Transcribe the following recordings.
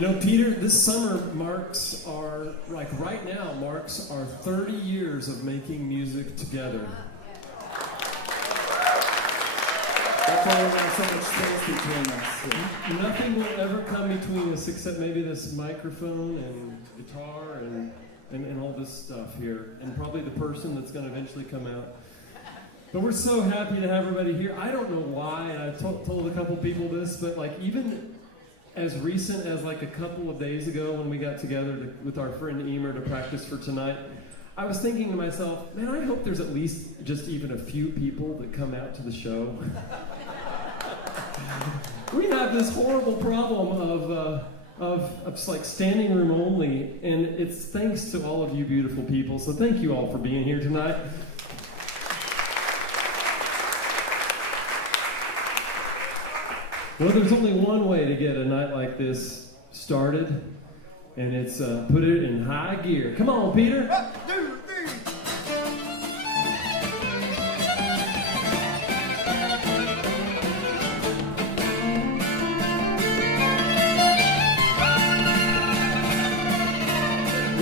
You know, Peter, this summer marks our 30 years of making music together. That's why we have so much space between us. Nothing will ever come between us except maybe this microphone and guitar and all this stuff here, and probably the person that's going to eventually come out. But we're so happy to have everybody here. I don't know why, and I've told a couple people this, but even as recent as a couple of days ago when we got together with our friend Emer to practice for tonight, I was thinking to myself, man, I hope there's at least just even a few people that come out to the show. We have this horrible problem of standing room only, and it's thanks to all of you beautiful people. So thank you all for being here tonight. Well, there's only one way to get a night like this started, and it's put it in high gear. Come on, Peter. 1, 2, 3.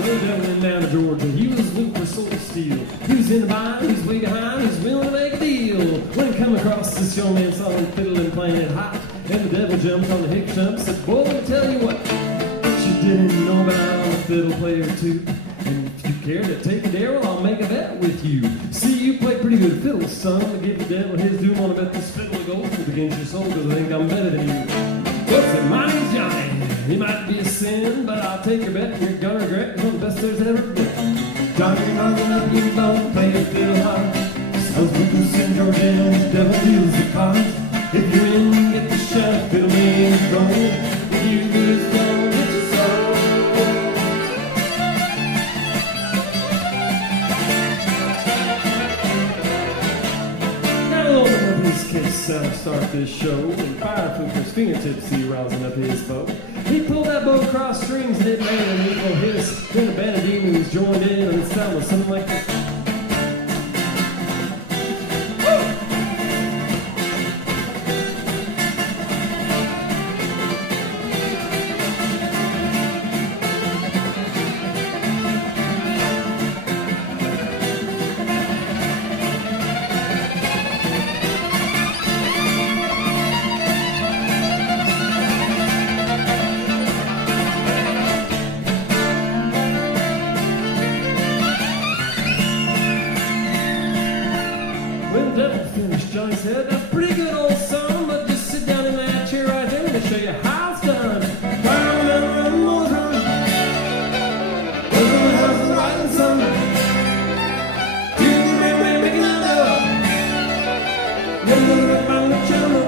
Well, down to Georgia, he was looking for soul steel. He was in the bind, he was way behind, he was willing to make a deal. When he come across this young man, saw him fiddling, playing it hot, and the devil jumped on the hick stump, said, boy, let me tell you what, you didn't know about I'm a fiddle player too. And if you care to take a dare, well, I'll make a bet with you. See, you play pretty good fiddle, son. I'm gonna give the devil his due. Wanna bet this fiddle of gold against your soul, cause I think I'm better than you. What's it? My name's Johnny. He might be a sin, but I'll take your bet, and you're gonna regret it's one of the best there's ever been. Johnny, running up, you don't play a fiddle hard. Sounds good to send your devil, the devil deals the cards. If you're in, get the shot, fiddle man's gold. If you lose, don't get your soul. Now open up his case, start this show. And fire from his fingertips, he rousing up his bow. He pulled that bow across strings and it made an equal hiss. Then the band of demons joined in and the sound was something like this. Johnny said, that's a pretty good old song, but just sit down in that chair right there and I'll show you how it's done. One more time. Wasn't the house of riding son. We're making that up. Never look back on the channel.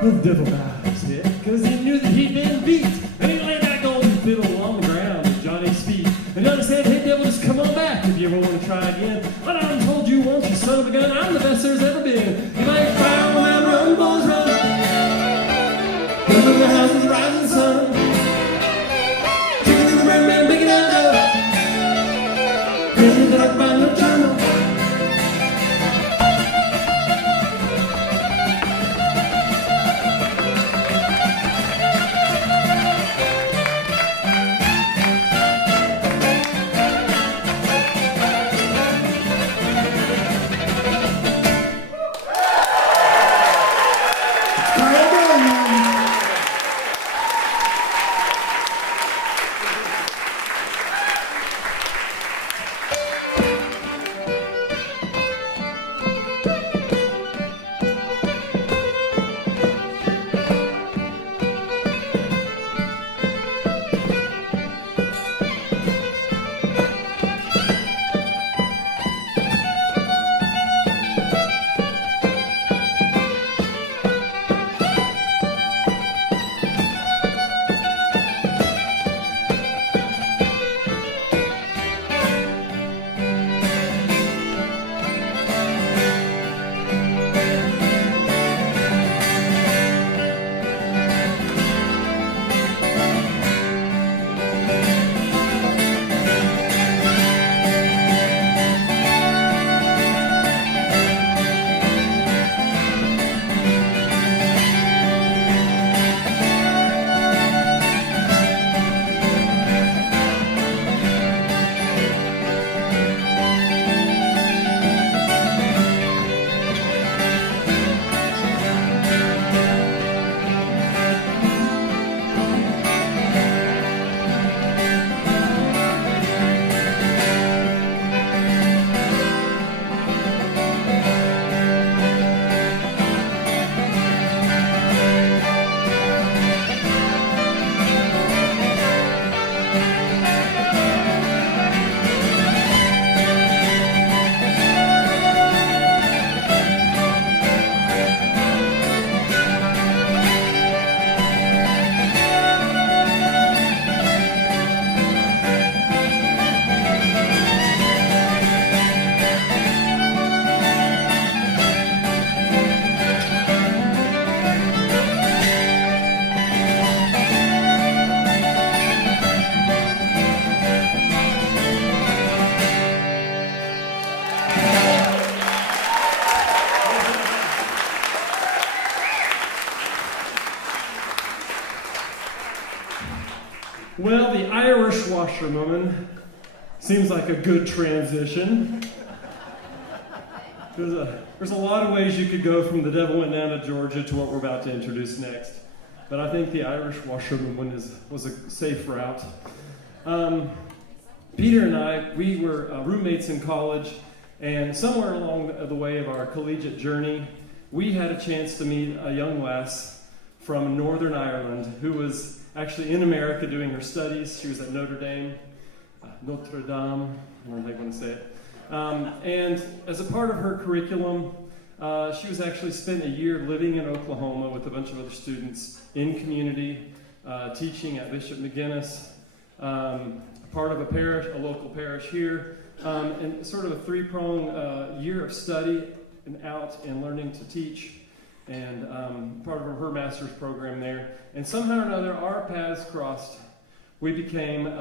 The devil bowed his head, cause he knew that he'd been beat. And he laid that golden fiddle on the ground at Johnny's feet. And Johnny said, hey devil, just come on back if you ever want to try again. But I'm son of a gun, I'm the best there's ever been. You might fire when I run, boys run. Look at the houses, rising sun. Chicken in the red man, big it out up. In the dark by no tunnel. Well, the Irish washerwoman seems like a good transition. There's a lot of ways you could go from The Devil Went Down to Georgia to what we're about to introduce next. But I think the Irish washerwoman was a safe route. Peter and I, we were roommates in college, and somewhere along the way of our collegiate journey, we had a chance to meet a young lass from Northern Ireland who was actually in America doing her studies. She was at Notre Dame, Notre Dame, I don't know how you want to say it. And as a part of her curriculum, she was actually spent a year living in Oklahoma with a bunch of other students in community, teaching at Bishop McGinnis, part of a parish, a local parish here, and sort of a three-pronged year of study and out and learning to teach, and part of her master's program there. And somehow or another, our paths crossed. We became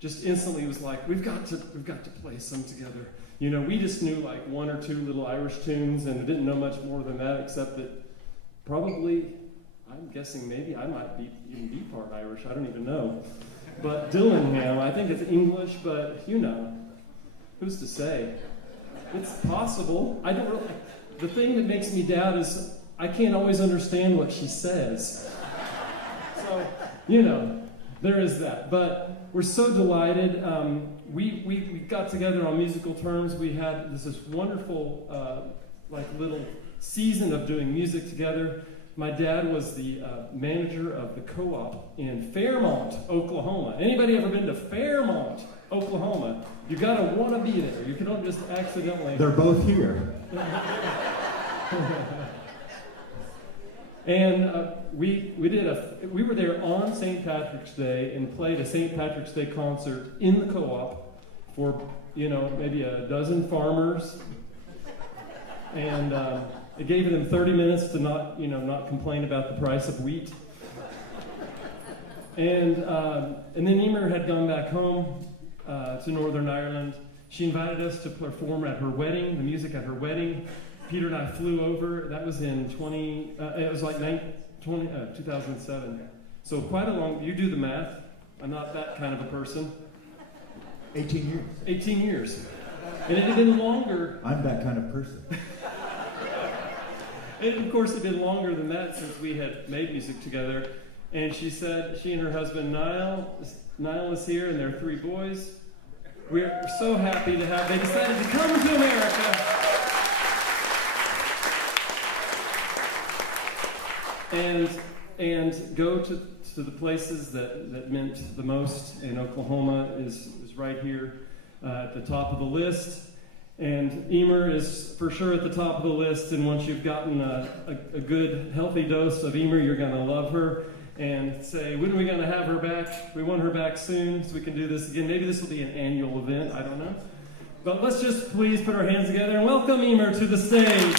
just instantly, it was like, we've got to play some together. You know, we just knew like one or two little Irish tunes and didn't know much more than that, except that probably, I'm guessing maybe I might even be part Irish, I don't even know. But Dillingham, I think it's English, but you know, who's to say? It's possible. I don't really, the thing that makes me doubt is I can't always understand what she says. So, you know, there is that. But we're so delighted. We got together on musical terms. We had this wonderful little season of doing music together. My dad was the manager of the co-op in Fairmont, Oklahoma. Anybody ever been to Fairmont, Oklahoma? You gotta want to be there. You don't just accidentally. They're both here. And we were there on St. Patrick's Day and played a St. Patrick's Day concert in the co-op for maybe a dozen farmers And it gave them 30 minutes to not complain about the price of wheat. And then Emer had gone back home to Northern Ireland. She invited us to perform at her wedding, the music at her wedding. Peter and I flew over. That was in 2007. So quite a long, you do the math. I'm not that kind of a person. 18 years. 18 years. And it had been longer. I'm that kind of person. And of course, it had been longer than that since we had made music together. And she said, she and her husband Niall is here, and their 3 boys. We're so happy to have, they decided to come to America. And go to the places that meant the most. And Oklahoma is right here at the top of the list. And Emer is for sure at the top of the list. And once you've gotten a good, healthy dose of Emer, you're going to love her and say, when are we going to have her back? We want her back soon so we can do this again. Maybe this will be an annual event. I don't know. But let's just please put our hands together and welcome Emer to the stage.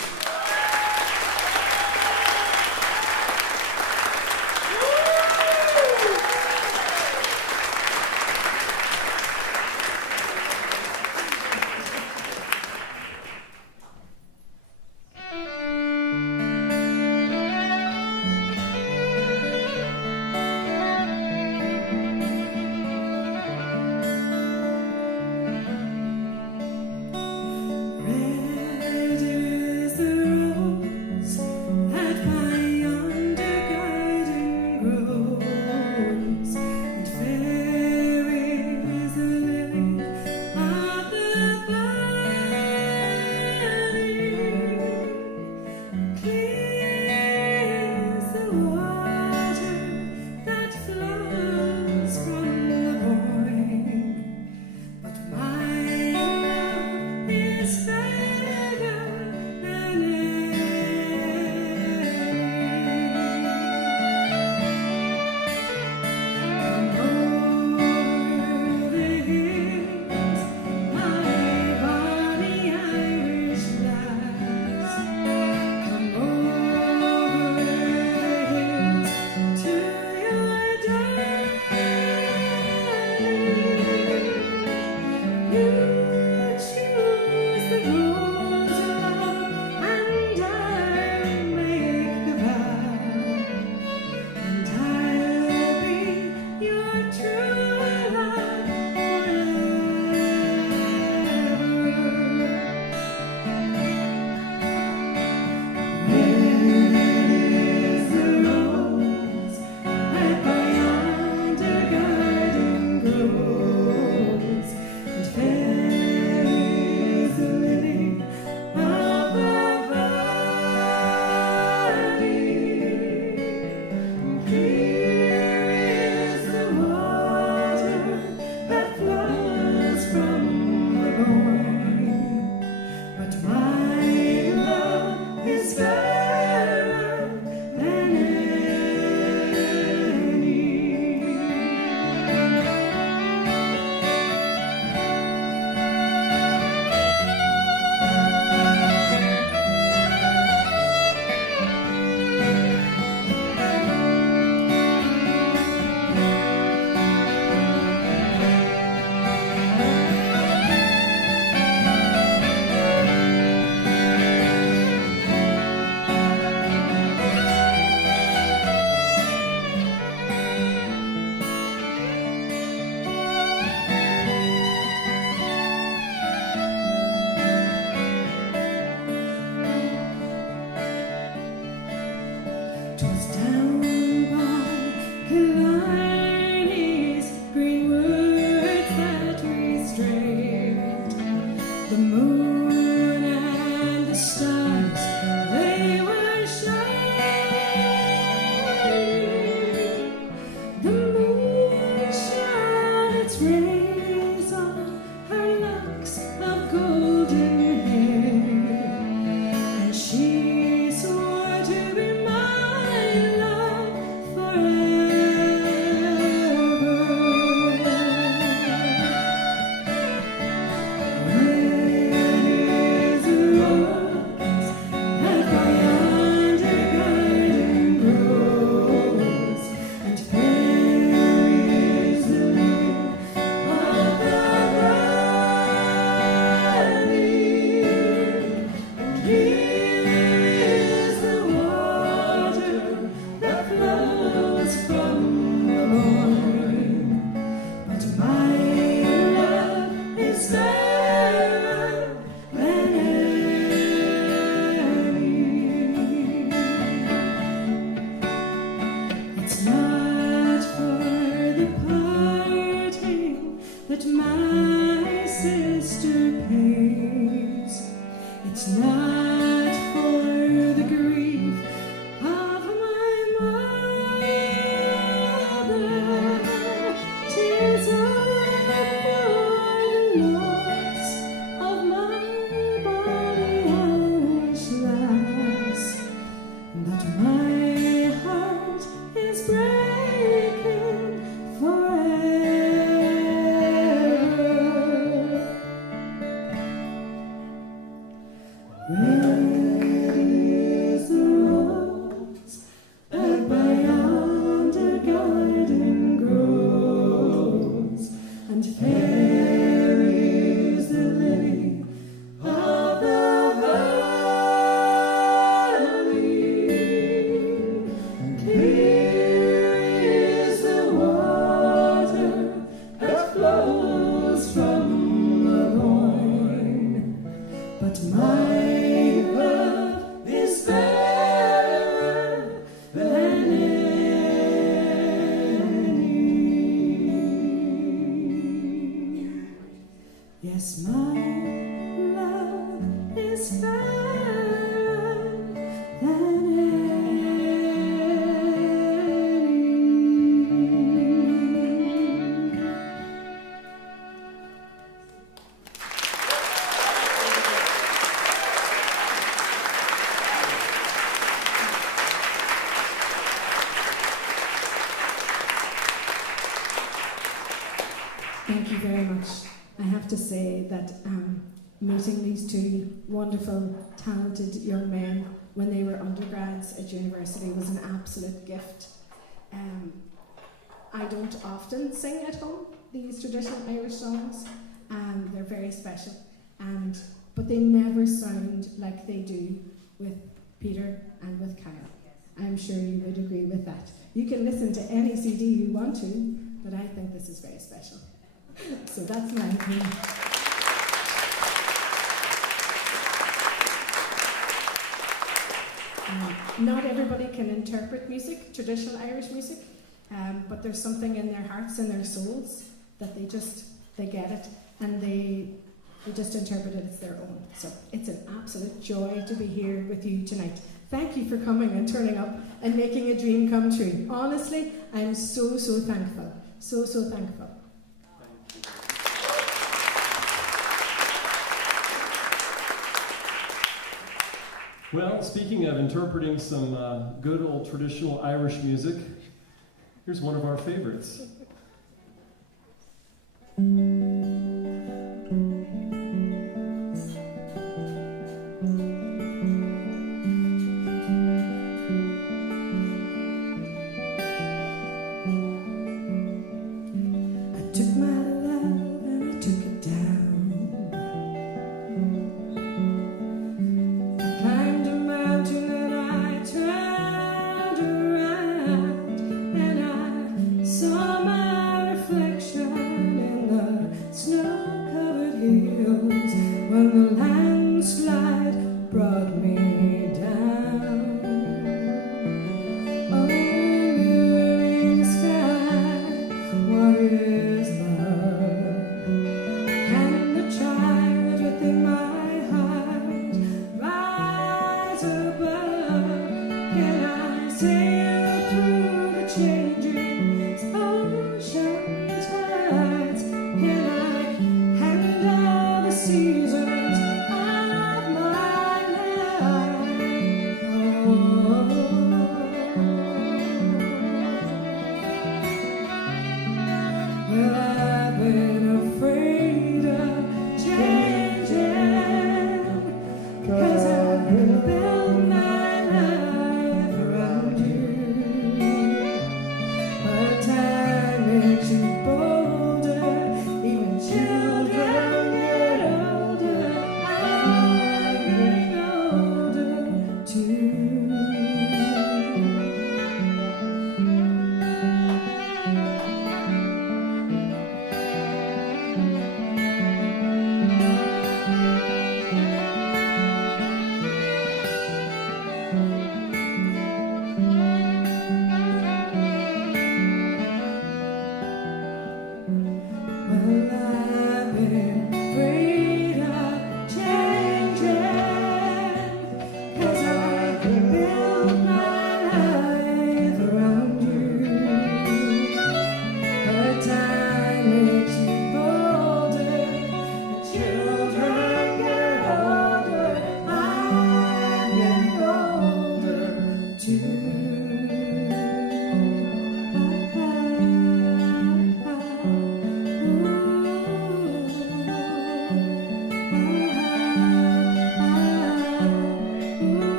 She swore to be my love. Red is the rose that by yonder garden grows, and fair is the lily of the valley, and clear is the water that flows from the Boyne. But my love is fairer than any. Yes, my love is fairer than any. Thank you very much. I have to say that meeting these two wonderful, talented young men when they were undergrads at university was an absolute gift. I don't often sing at home these traditional Irish songs. They're very special, but they never sound like they do with Peter and with Kyle. I'm sure you would agree with that. You can listen to any CD you want to, but I think this is very special. So that's my opinion. Not everybody can interpret music, traditional Irish music, but there's something in their hearts and their souls that they get it, and they just interpret it as their own. So it's an absolute joy to be here with you tonight. Thank you for coming and turning up and making a dream come true. Honestly, I'm so thankful. So thankful. Well, speaking of interpreting some good old traditional Irish music, here's one of our favorites. I took my love and I took it down. I climbed a mountain and I turned around, and I saw my reflection in the snow-covered hills when the landslide brought me down. Oh, mirroring the sky, what is love? Can the child within my heart rise above? Can I sail through the changing ocean tides? Can I handle the seasons of my life?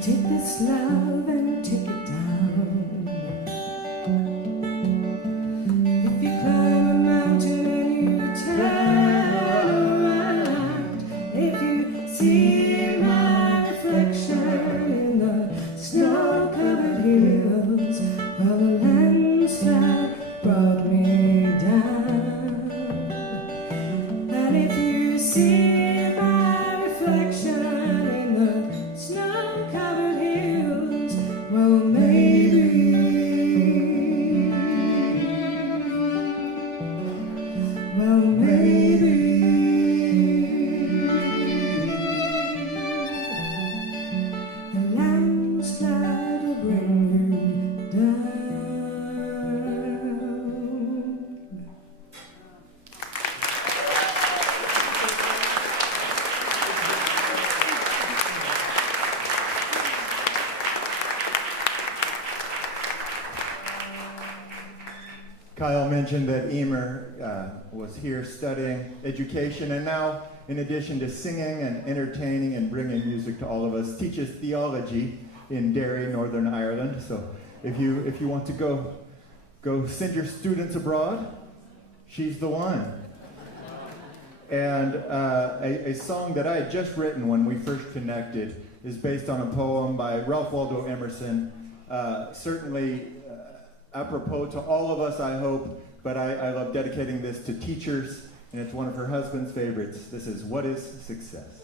take this love and take it down. If you climb a mountain and you turn around, if you see my reflection in the snow-covered hills, well, the landslide brought me down. And if you see my reflection in the snow-covered hills, well, maybe the landslide will bring you down. Kyle mentioned that Emer was here studying education, and now, in addition to singing and entertaining and bringing music to all of us, teaches theology in Derry, Northern Ireland. So if you want to go send your students abroad, she's the one. And a song that I had just written when we first connected is based on a poem by Ralph Waldo Emerson, certainly apropos to all of us, I hope, but I love dedicating this to teachers, and it's one of her husband's favorites. This is What is Success?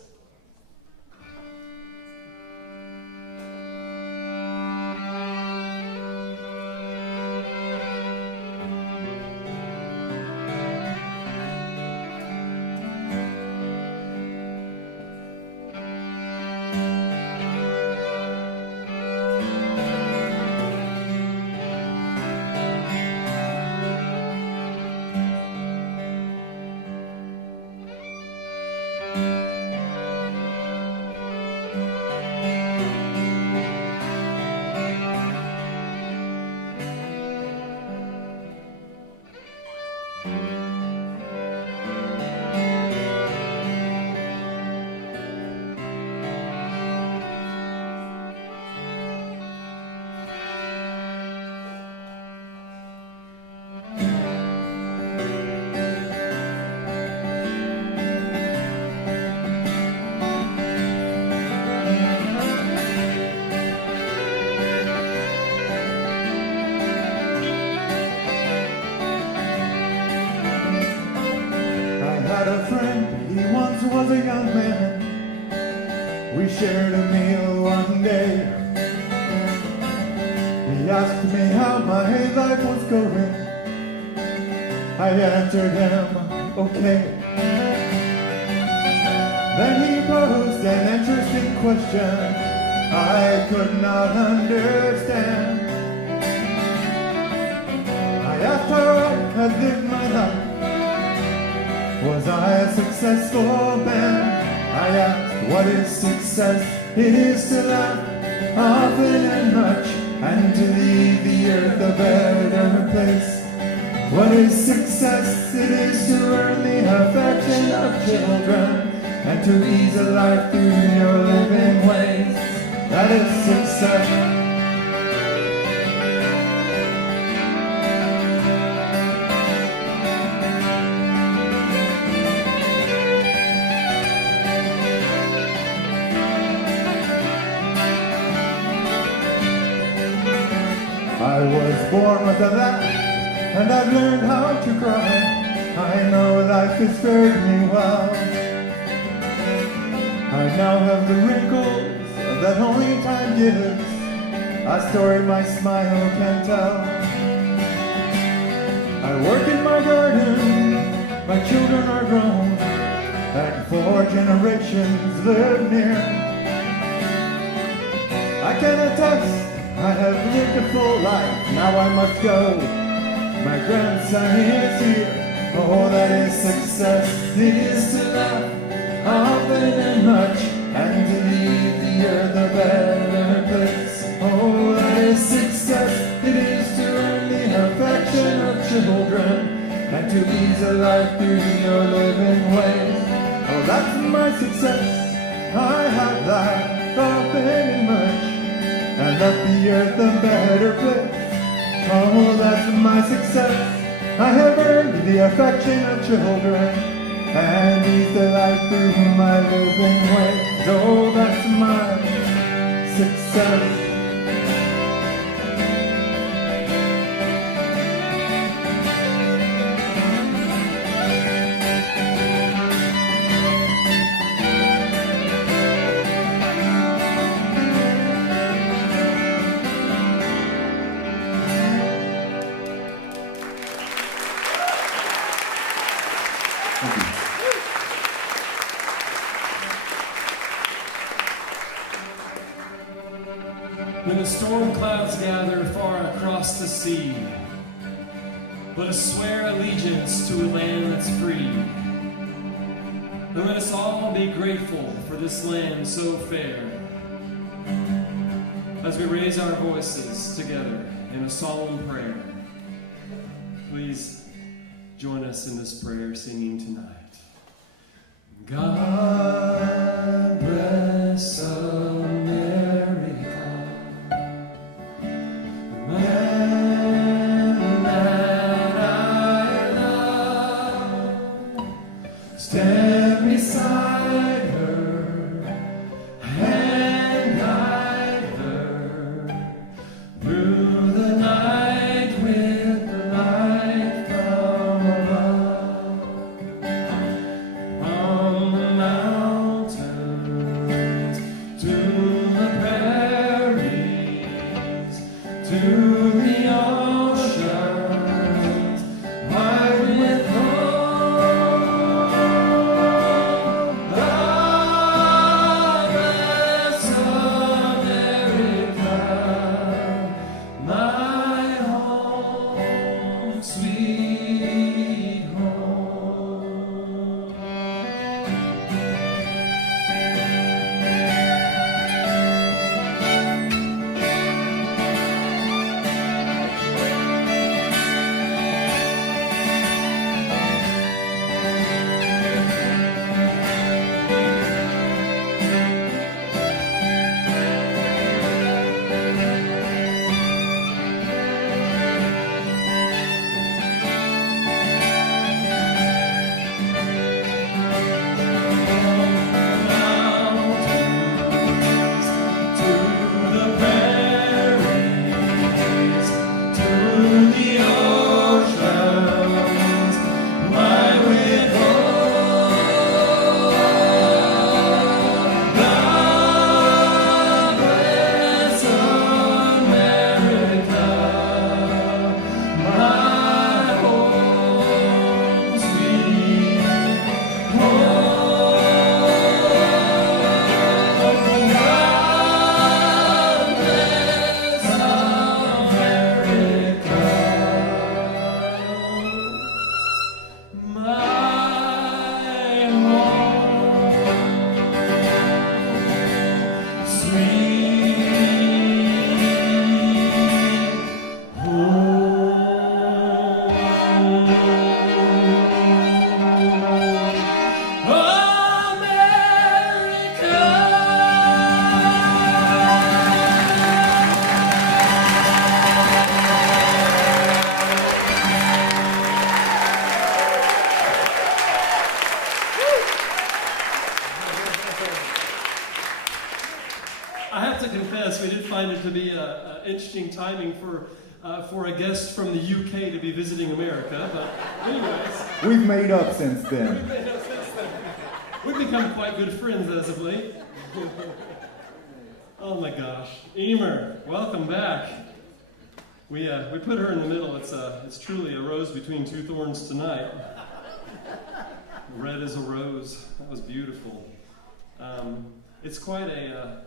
Was a young man. We shared a meal one day. He asked me how my life was going. I answered him, okay. Then he posed an interesting question I could not understand. I asked how I had lived my life. Was I a successful man? I asked, what is success? It is to laugh often and much, and to leave the earth a better place. What is success? It is to earn the affection of children, and to ease a life through your living ways. That is success. I was born with a laugh, and I've learned how to cry. I know life has served me well. I now have the wrinkles that only time gives, a story my smile can tell. I work in my garden, my children are grown, and 4 generations live near. I can attest I have lived a full life, now I must go. My grandson is here, oh that is success. It is to laugh often and much, and to leave the earth a better place. Oh that is success. It is to earn the affection of children, and to ease a life through your living ways. Oh that's my success. I have laughed often and much, left the earth a better place. Oh, that's my success. I have earned the affection of children, and eased the life through my living ways. Oh, that's my success. When the storm clouds gather far across the sea, let us swear allegiance to a land that's free. And let us all be grateful for this land so fair, as we raise our voices together in a solemn prayer. Please join us in this prayer singing tonight. God bless America, man that I love. Stand beside her and guide her through the night with the light from above. On the mountains, to the prairies, to the oceans, wide with hope. God bless America, my home, sweet home. I have to confess, we did find it to be interesting timing for a guest from the UK to be visiting America, but anyways. We've made up since then. We've become quite good friends as of late. Oh my gosh. Emer, welcome back. We put her in the middle. It's truly a rose between two thorns tonight. Red as a rose. That was beautiful. It's quite an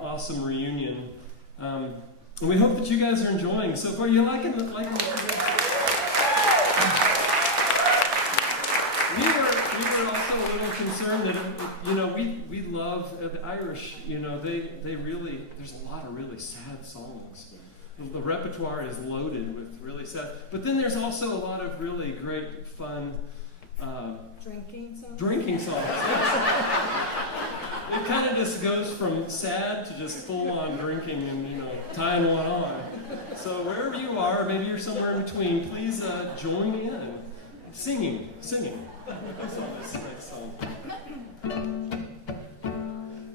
awesome reunion. And we hope that you guys are enjoying. So far, you liking it? We were also a little concerned that, we love the Irish, they really, there's a lot of really sad songs. The repertoire is loaded with really sad, but then there's also a lot of really great, fun, Drinking songs. Drinking songs. It kind of just goes from sad to just full-on drinking and, tying one on. So wherever you are, maybe you're somewhere in between, please join in. Singing. That's all this next song.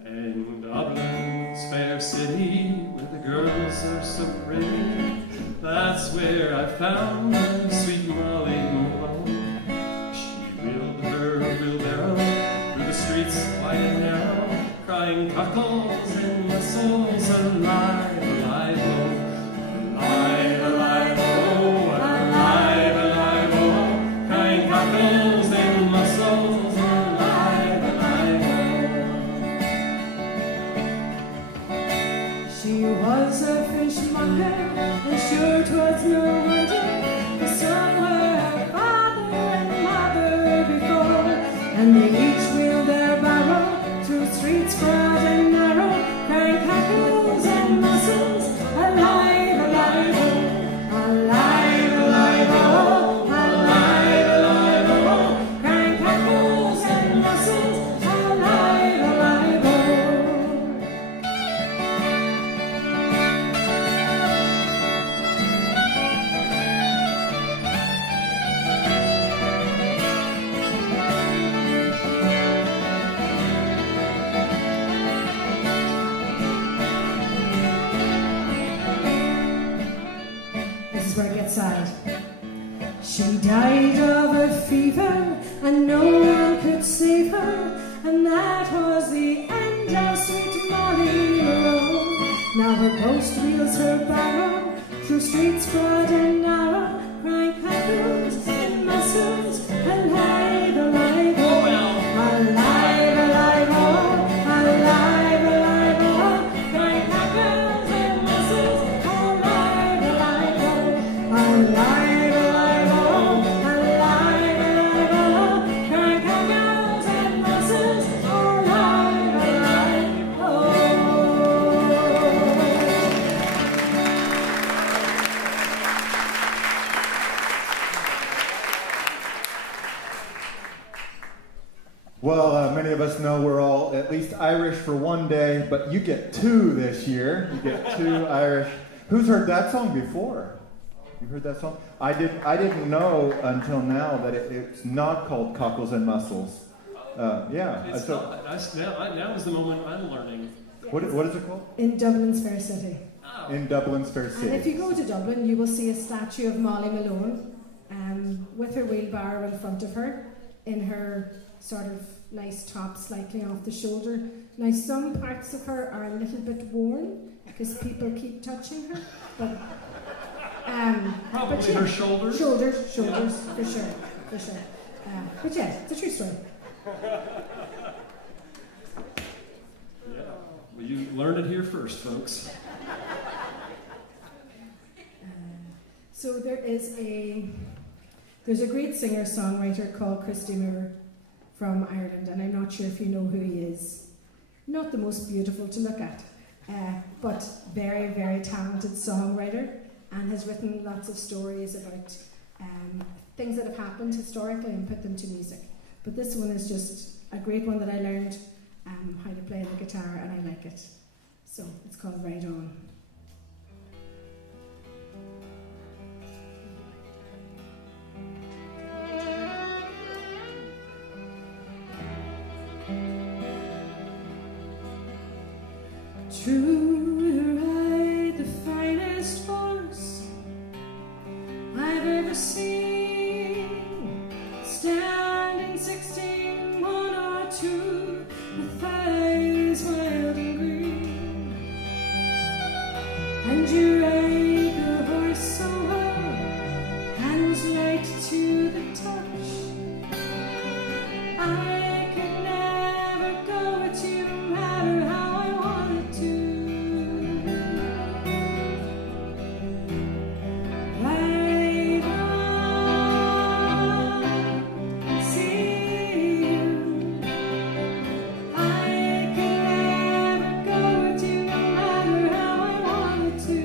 In Dublin's fair city, where the girls are so pretty, that's where I found the sweet Molly Malone. She wheeled her wheelbarrow through the streets wide and narrow, crying cockles and mussels, alive, alive, oh, alive, alive, oh, alive, alive, oh, crying cockles and mussels, alive, alive, oh. She was a fishmonger, and sure 'twas no wonder, for some were her father and mother before, and they each wheeled their barrow through streets broad and narrow, crying cockles and mussels, alive, alive, oh, alive, alive, oh, alive, alive, oh, crying cockles and mussels, alive, alive, oh. This is where it gets sad. She died of a fever, and no one could save her, and that was the end of sweet Molly Malone. Now her ghost wheels her barrow through streets broad and narrow, crying cockles and mussels, alive, alive, oh, alive, alive, oh, alive, alive, oh, crying cockles and mussels, alive, alive, oh, alive, alive, oh, alive, alive, oh, crying cockles and mussels, alive, alive, oh. Well, many of us know we're all at least Irish for one day, but you get two this year. You get two Irish. Who's heard that song before? You heard that song? I didn't know until now that it's not called Cockles and Mussels. Yeah. It's not. Now is the moment I'm learning. What is it called? In Dublin's fair city. Oh. In Dublin's fair And city. if you go to Dublin, you will see a statue of Molly Malone with her wheelbarrow in front of her, in her sort of nice top slightly off the shoulder. Now, some parts of her are a little bit worn because people keep touching her, but Probably but yeah, her shoulders. Shoulders, for sure. But yeah, it's a true story. Yeah. Well, you learned it here first, folks. So there's a great singer-songwriter called Emer from Ireland, and I'm not sure if you know who he is. Not the most beautiful to look at, but very, very talented songwriter, and has written lots of stories about things that have happened historically and put them to music. But this one is just a great one that I learned how to play the guitar, and I like it. So it's called Ride On. True to ride the finest horse I've ever seen, standing 16, 1 or 2, with thighs wild and green. And you ride the horse so well, hands light to the touch. I could never go with you, no matter how I wanted to. Ride on, see you. I could never go with you, no matter how I wanted to.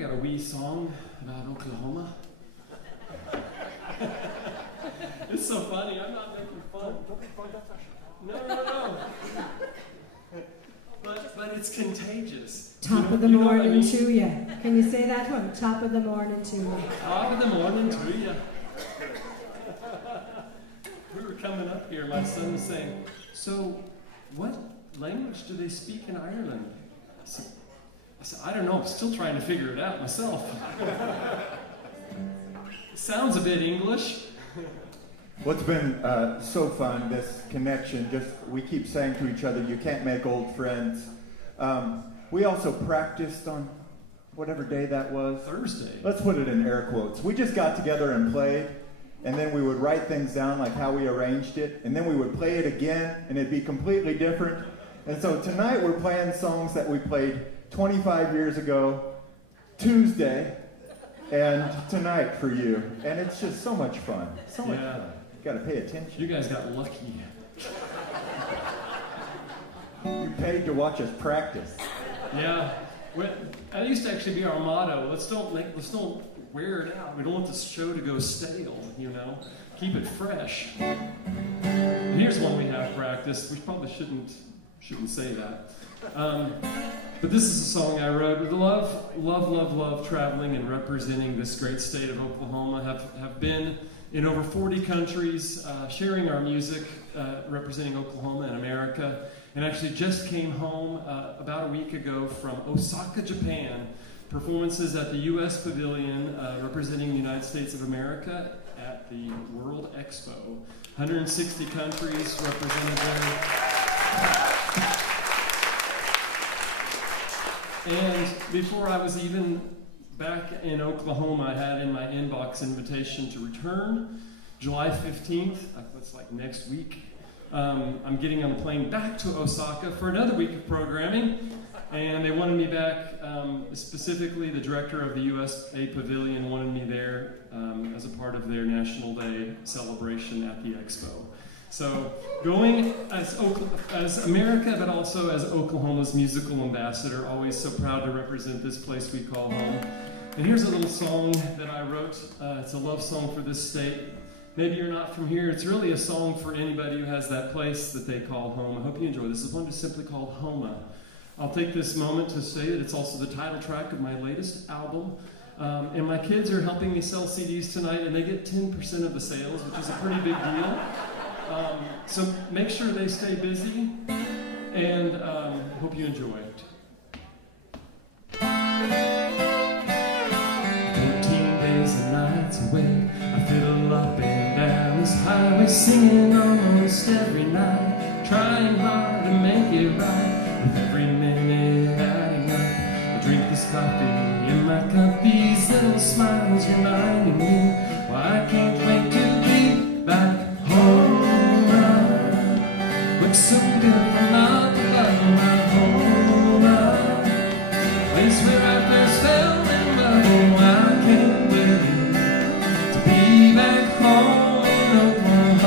got a wee song about Oklahoma. It's so funny. I'm not making fun. No. But it's contagious. Top of the morning to ya. Can you say that one? Top of the morning to ya. Top of the morning to ya. We were coming up here. My son was saying, "So, what language do they speak in Ireland?" I said, "I don't know. I'm still trying to figure it out myself." Sounds a bit English. What's been so fun, this connection, just we keep saying to each other, you can't make old friends. We also practiced on whatever day that was. Thursday. Let's put it in air quotes. We just got together and played, and then we would write things down like how we arranged it, and then we would play it again, and it'd be completely different. And so tonight we're playing songs that we played 25 years ago, Tuesday, and tonight for you. And it's just so much fun. So much fun. You gotta pay attention. You guys got lucky. You paid to watch us practice. Yeah. That used to actually be our motto. Let's don't wear it out. We don't want this show to go stale, you know. Keep it fresh. Here's one we have practiced. We probably shouldn't say that. But this is a song I wrote. Love traveling and representing this great state of Oklahoma. Have been in over 40 countries, sharing our music, representing Oklahoma and America. And actually just came home about a week ago from Osaka, Japan. Performances at the U.S. Pavilion, representing the United States of America at the World Expo. 160 countries represented there. And before I was even back in Oklahoma, I had in my inbox invitation to return July 15th. That's like next week. I'm getting on a plane back to Osaka for another week of programming, and they wanted me back. Specifically, the director of the USA Pavilion wanted me there as a part of their National Day celebration at the Expo. So going as America, but also as Oklahoma's musical ambassador, always so proud to represent this place we call home. And here's a little song that I wrote. It's a love song for this state. Maybe you're not from here. It's really a song for anybody who has that place that they call home. I hope you enjoy this. This one is simply called Homa. I'll take this moment to say that it's also the title track of my latest album. And my kids are helping me sell CDs tonight, and they get 10% of the sales, which is a pretty big deal. So make sure they stay busy, and hope you enjoy it. 14 days and nights away, I fiddle up and down this highway, singing almost every night, trying hard to make it right, with every minute adding up. I drink this coffee in my cup, these little smiles reminding me why I can't wait to be back home. Looks so good from up above my home, place where I first fell in love. Oh, I can't wait to be back home in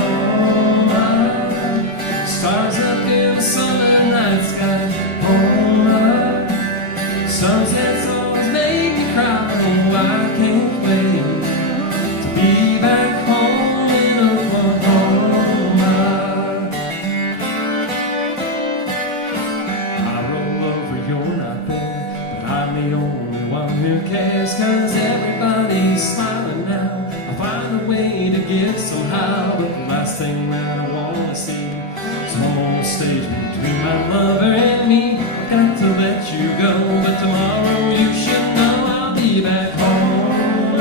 Oklahoma. Stars up in the summer night sky, home. Sunsets always make me cry. Oh, I can't wait to be back home in Oklahoma. The only one who cares, 'cause everybody's smiling now. I find a way to give somehow, but the last thing that I wanna see is one more stage between my lover and me. I've got to let you go, but tomorrow you should know I'll be back home.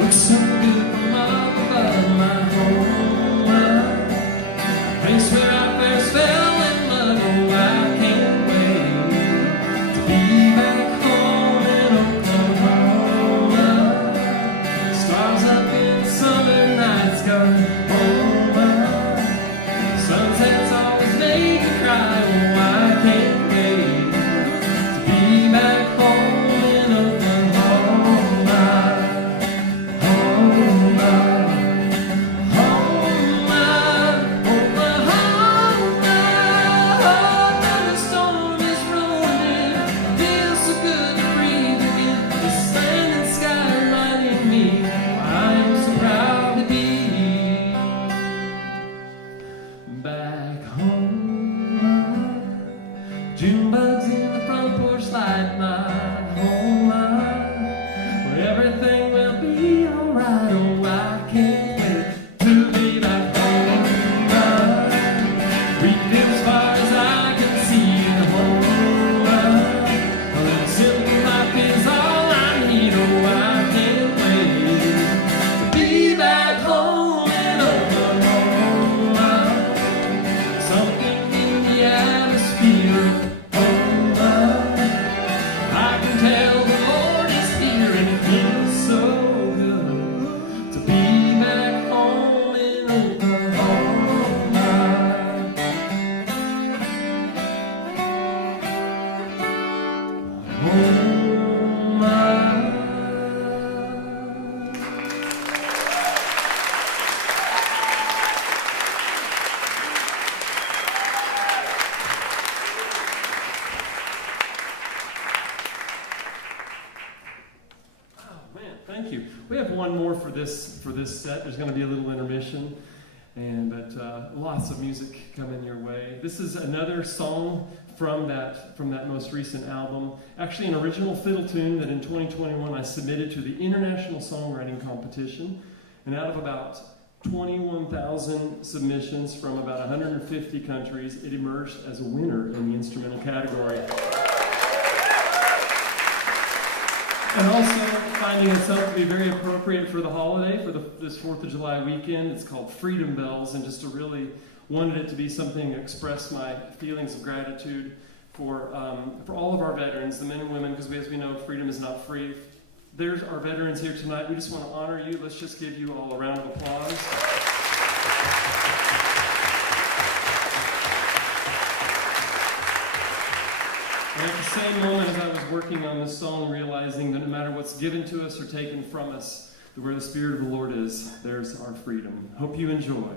Looks so good from up above my home, place where I first fell in love. Oh, I can't wait to be back home in Oklahoma. Stars up in the summer night sky, home. Sunsets always make me cry. Oh, June bugs in the front porch light my home light, where everything will be alright. Oh, I can't wait to be back home. Reach as far as I can see the home. A little simple life is all I need. Oh, I can't wait to be back home in Oklahoma. Something in the atmosphere of home. I can tell the Lord is here, and it feels so good to be back home in Oklahoma. Man, thank you. We have one more for this set. There's going to be a little intermission, but lots of music coming your way. This is another song from that most recent album. Actually, an original fiddle tune that in 2021 I submitted to the International Songwriting Competition, and out of about 21,000 submissions from about 150 countries, it emerged as a winner in the instrumental category. And also finding itself to be very appropriate for the holiday, for this 4th of July weekend. It's called Freedom Bells, and just to really wanted it to be something to express my feelings of gratitude for all of our veterans, the men and women, because as we know, freedom is not free. There's our veterans here tonight. We just want to honor you. Let's just give you all a round of applause. And at the same moment as I was working on this song, realizing that no matter what's given to us or taken from us, where the Spirit of the Lord is, there's our freedom. Hope you enjoy.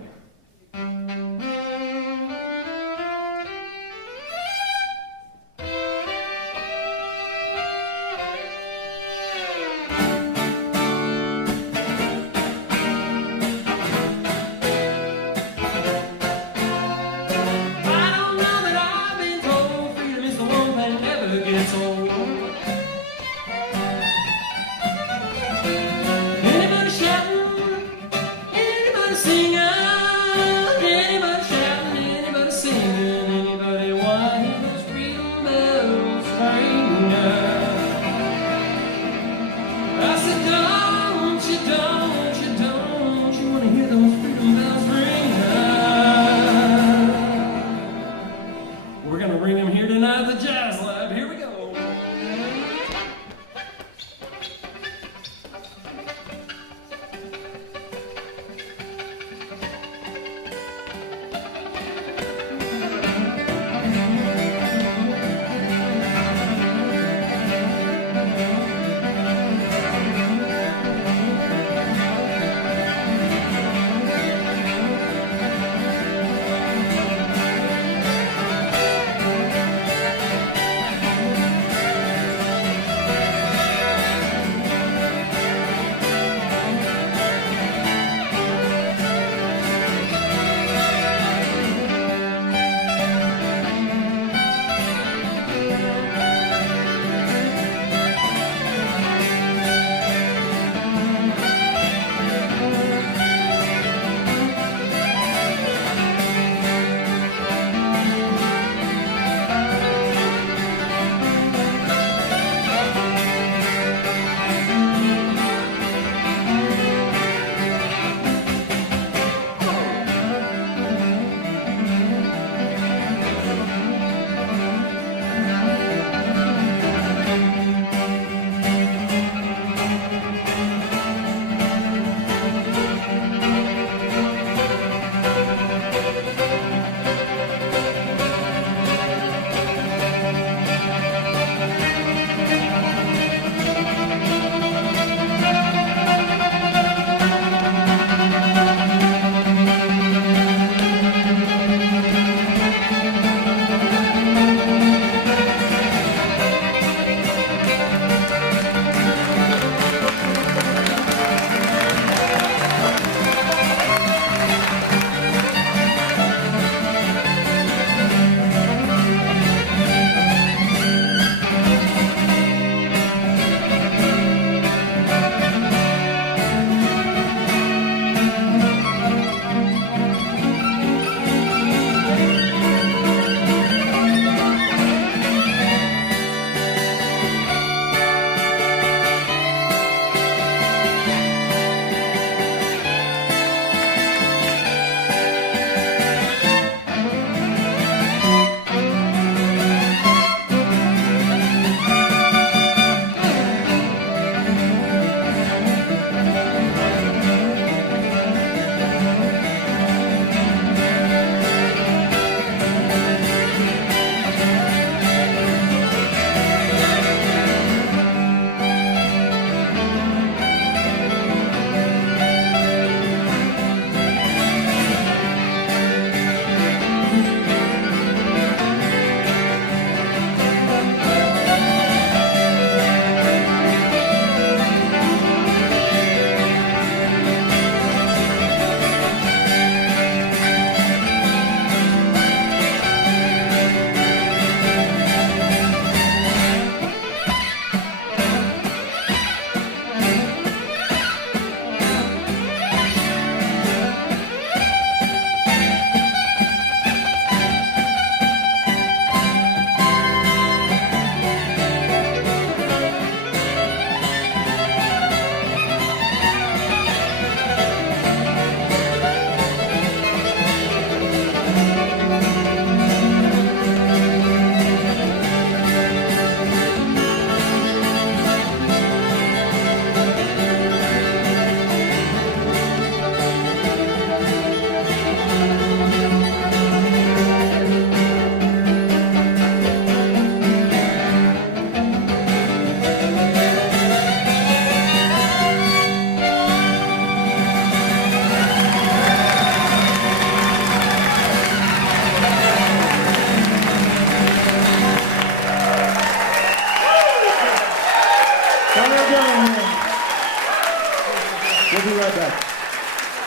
right back.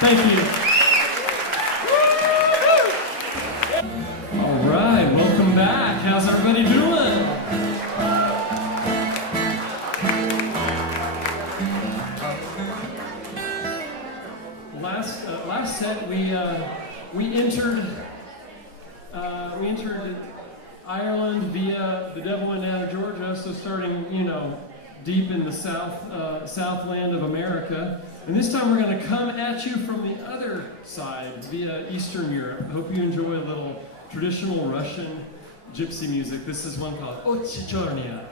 Thank you. All right, welcome back. How's everybody doing? Last set we entered Ireland via the Devil went down to Georgia, so starting deep in the southland of America. And this time we're going to come at you from the other side via Eastern Europe. Hope you enjoy a little traditional Russian gypsy music. This is one called Ochchornia.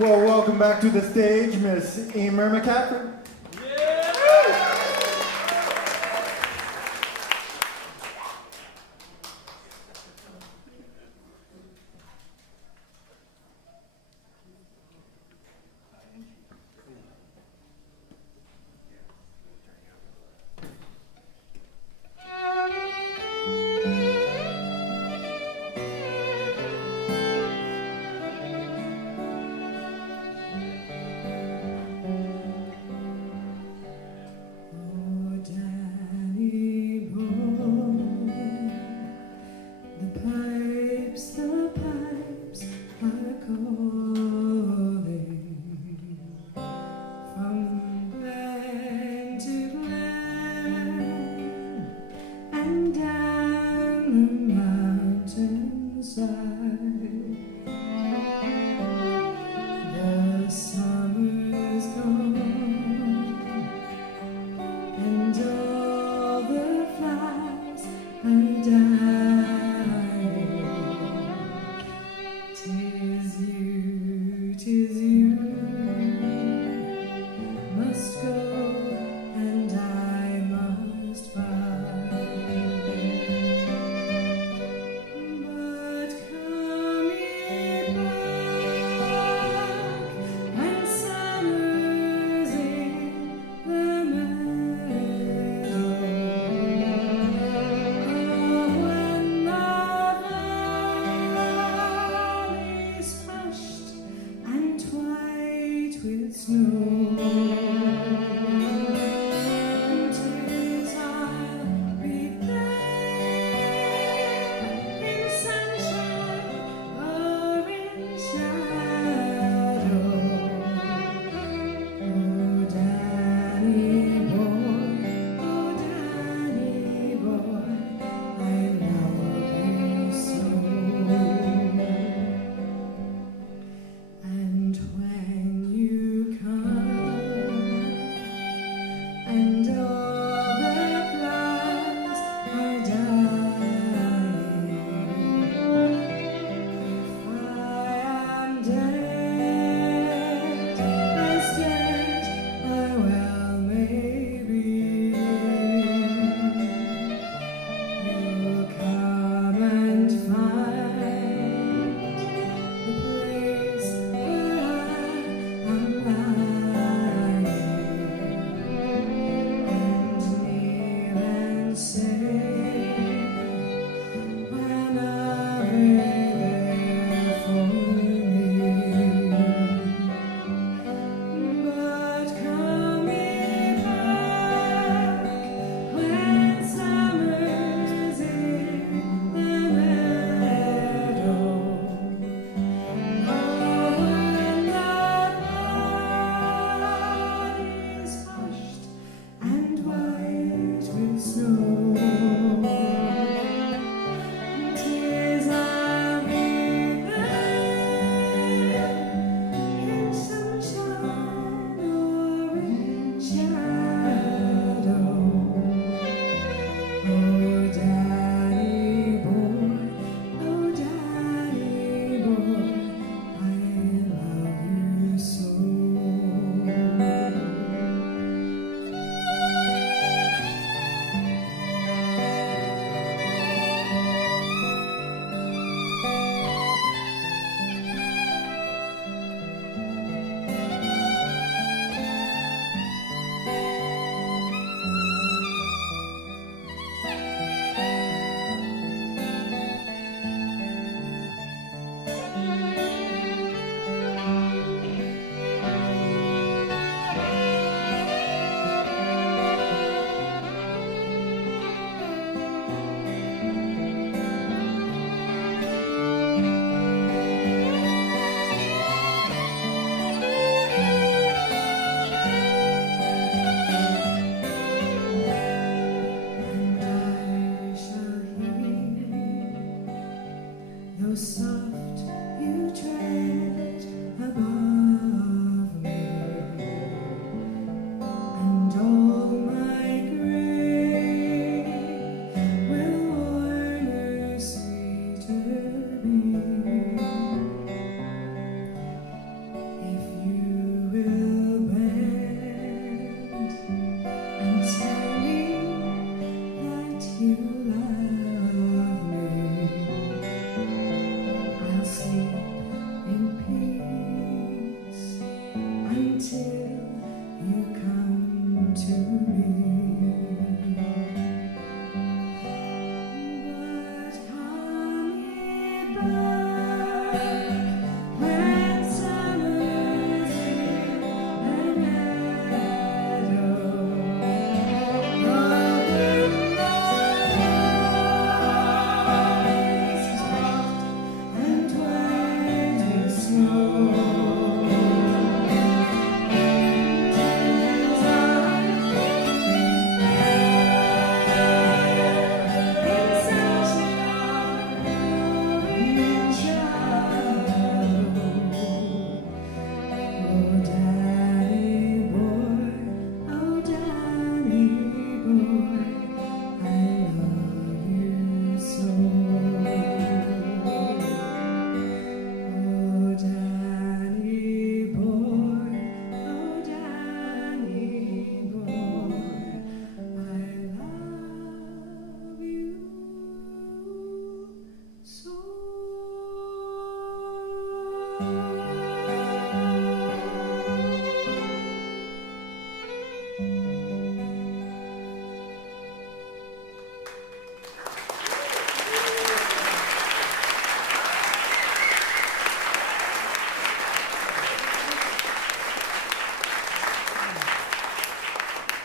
Well, welcome back to the stage, Miss Emer McCaffrey.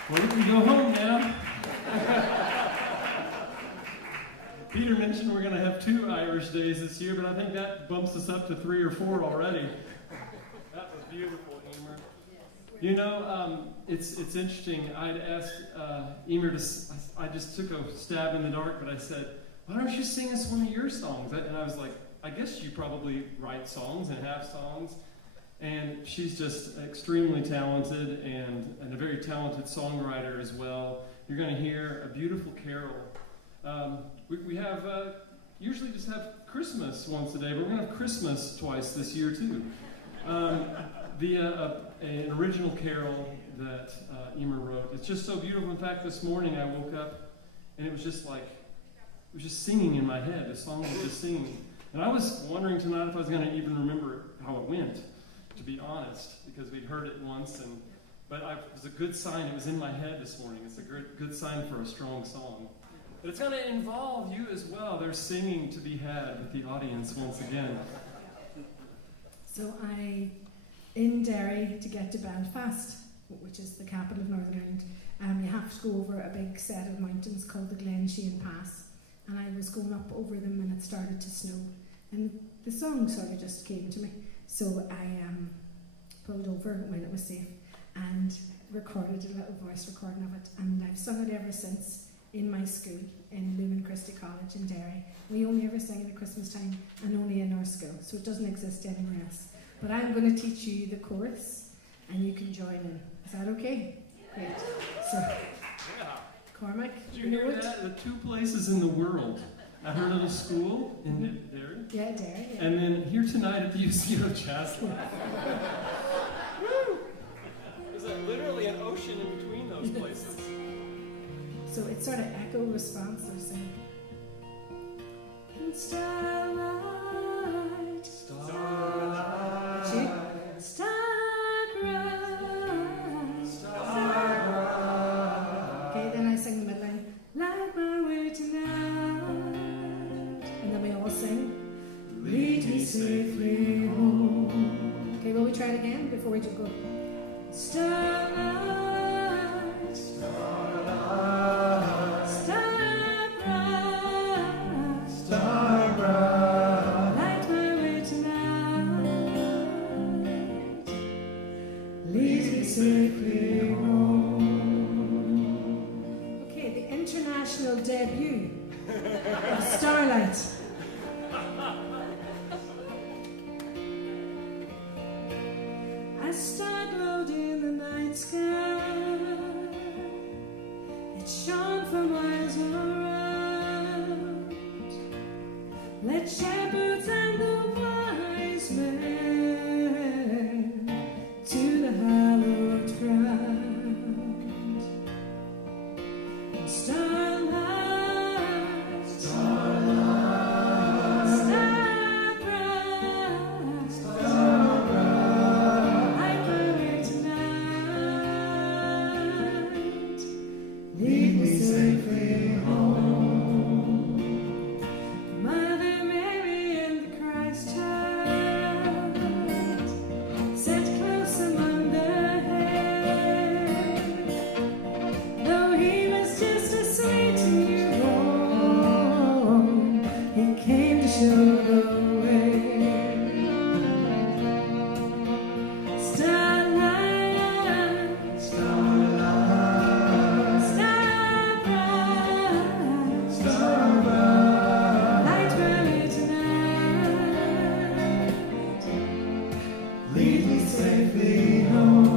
Well, we can go home now. Peter mentioned we're going to have 2 Irish days this year, but I think that bumps us up to 3 or 4 already. That was beautiful, Emer. You know, it's interesting. I'd asked Emer I just took a stab in the dark, but I said, why don't you sing us one of your songs? And I was like, I guess you probably write songs and have songs. And she's just extremely talented and a very talented songwriter as well. You're going to hear a beautiful carol. We have usually just have Christmas once a day, but we're going to have Christmas twice this year too. An original carol that Emer wrote. It's just so beautiful. In fact, this morning I woke up and it was just singing in my head. The song was just singing. And I was wondering tonight if I was going to even remember how it went, to be honest, because we'd heard it once, but it was a good sign. It was in my head this morning. It's a good sign for a strong song. But it's going to involve you as well. There's singing to be had with the audience once again. So in Derry, to get to Belfast, which is the capital of Northern Ireland, you have to go over a big set of mountains called the Glen Sheen Pass. And I was going up over them and it started to snow. And the song sort of just came to me. So I pulled over when it was safe and recorded a little voice recording of it. And I've sung it ever since in my school in Lumen Christi College in Derry. We only ever sing it at Christmas time and only in our school, so it doesn't exist anywhere else. But I'm going to teach you the chorus and you can join in. Is that okay? Great. So, Yeah. Cormac, Did you hear that? The 2 places in the world. At her little school in Derry. Yeah, Derry. Yeah. And then here tonight at the UCO Chasline. Woo! There's literally an ocean in between those places. So it's sort of echo response or something. And starlight. Starlight. Starlight. Okay, then I sing the midline. Light my way tonight. And then we all sing. Lead me safely home. Okay, will we try it again before we do go? Starlight. Starlight. Star bright. Star bright. Light my way tonight. Lead me safely home. Okay, the international debut of Starlight. A star glowed in the night sky. It shone for miles around. Let shepherds and the wise men to the hallowed ground. And starlight, starlight, star bright, star bright, light my way tonight. Lead me safely home. Mother Mary and the Christ child sat close among the head. Though he was just a sweet newborn, he came to show the way. Starlight, starlight, star bright, star bright, light my way tonight. Lead me safely home.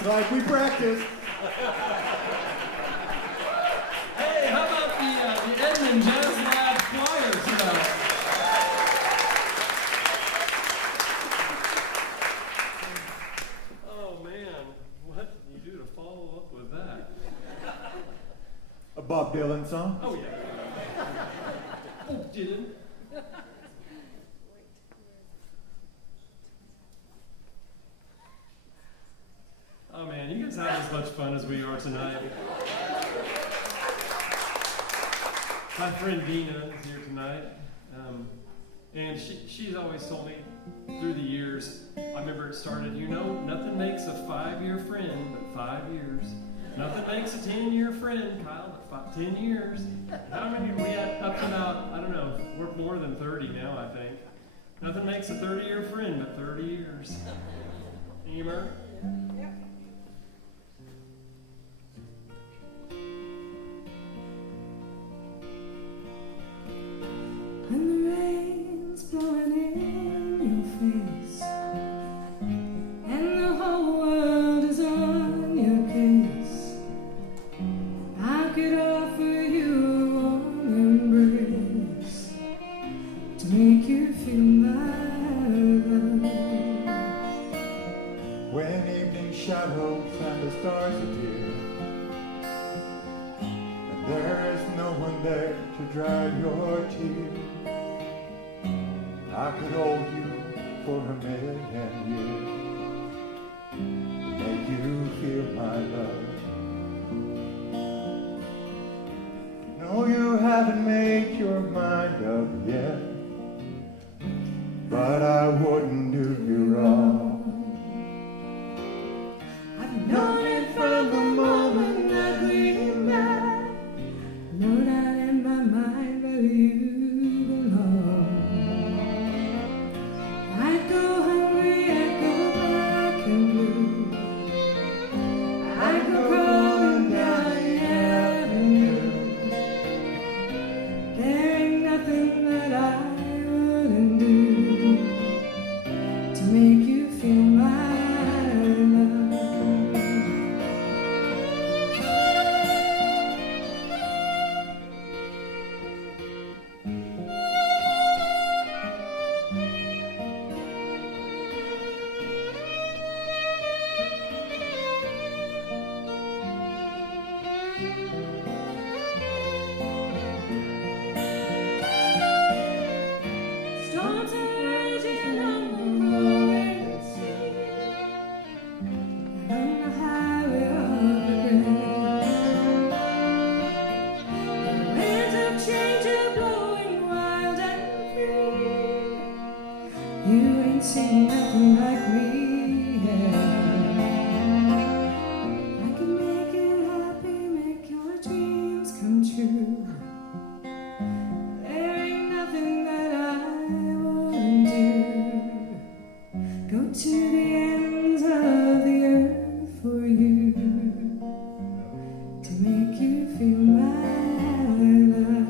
It's like we practiced. Hey, how about the Edmond Jazz Lab Choir tonight? Oh man, what did you do to follow up with that? A Bob Dylan song. Oh yeah. Oh, Dylan. Oh man, you guys have as much fun as we are tonight. My friend Dina is here tonight, and she's always told me through the years, I remember it started, nothing makes a 5-year friend but 5 years. Nothing makes a 10-year friend, Kyle, but 10 years. How many we had up to about, I don't know, we're more than 30 now, I think. Nothing makes a 30-year friend but 30 years. Emer? Yep. When the rain's blowing in your face and the whole world is on your case, I could offer you a warm embrace to make you feel my love. When evening shadows and the stars appear, and there is no one there to dry your tears, I could hold you for a million years to make you feel my love. No, you haven't made your mind up yet, but I wouldn't do you wrong. I've known it from the moment that we met. No doubt in my mind where you belong. I'd go hungry, I'd go black and blue. I'd go crawling down the avenue. There ain't nothing that I wouldn't do to make you feel my love. Storms are raging on the roaring sea, and on the highway of regret. The winds of change are blowing wild and free. You ain't seen nothing like me yet. I can make you happy, make your dreams come true. There ain't nothing that I wouldn't do. Go to the ends of the earth for you to make you feel my love.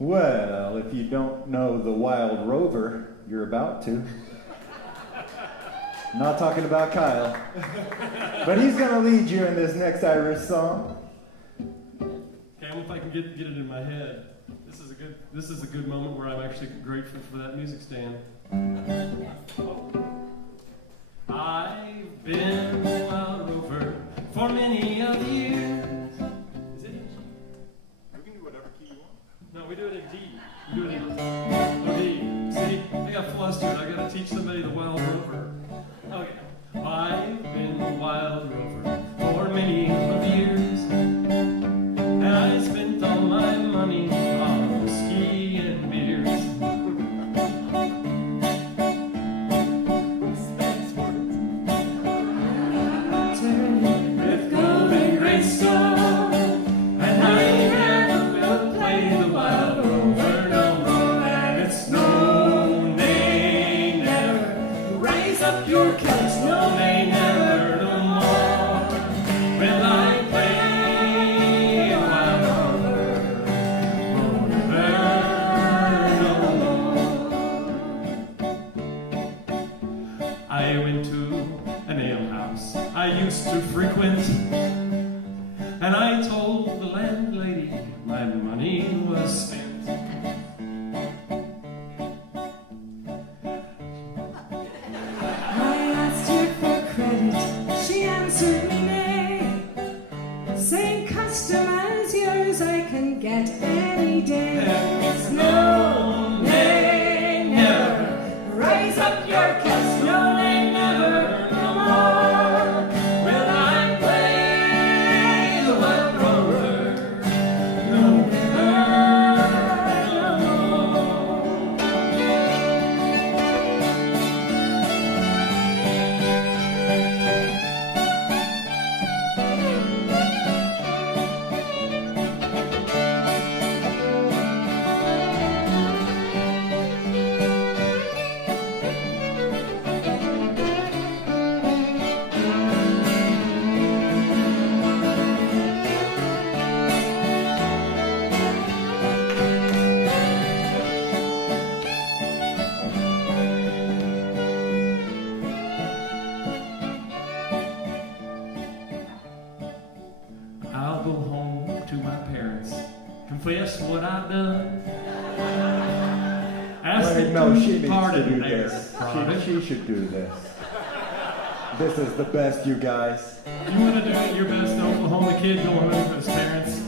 Well, if you don't know the Wild Rover, you're about to. Not talking about Kyle. But he's going to lead you in this next Irish song. Okay, I don't know if I can get it in my head. This is a good moment where I'm actually grateful for that music stand. I've been a wild rover for many of years. Is it in G? We can do whatever key you want. No, we do it in D. We do it in D. See, I got flustered. I got to teach somebody the wild rover. Okay. I've been a wild rover for many of years. And I spent all my money on whiskey and beers. With golden grace stone, and I never will play the wild rover no used to frequent. And I told the landlady my money was spent. I asked her for credit, she answered me nay. Same customers yours I can get any day. It's no, nay, never. Raise up your cast, no, nay, never, no more. Will I play the one roller? No, never, no more. I'll go home to my parents, confess what I've done. Ask Wait, them no, to she needs to pardon do their this. product. She should do this. This is the best, you guys. You want to do it your best, Oklahoma kid going home to his parents?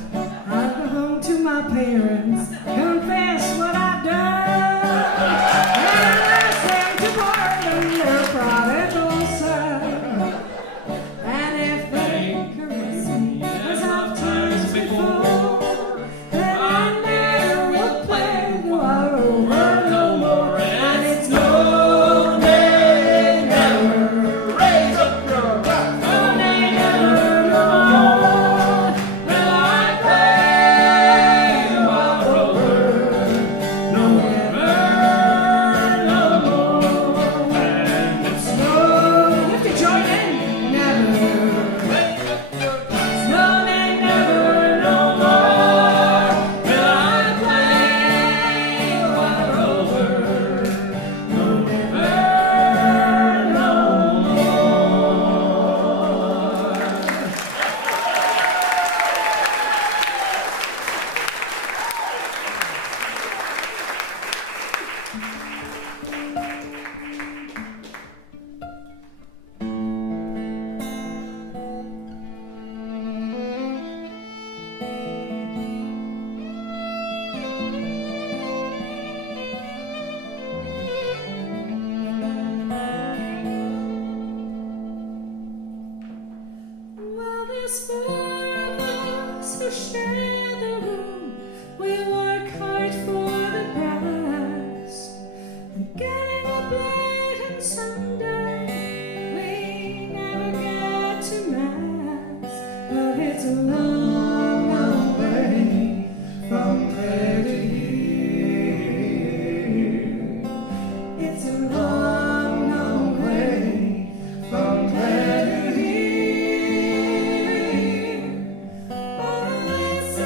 I'll go home to my parents, confess what I've done, and ask them to pardon their prodigal son. And if they caress me as I've times before, then I never will play the war over no more. And it's no, nay, never. Raise up your glass. No, nay, never, no more. Will I play the war over? No, never, no more. And it's No, you have to join in. Never. No, nay, never, no more. Will I play the war over? No, never, no more. Well, there's four of us who share the room. We work hard for the prize. And getting up late on Sunday, we never get to mass. But it's a long, long way from there to here. It's a long, long way from there to here. Oh, it's a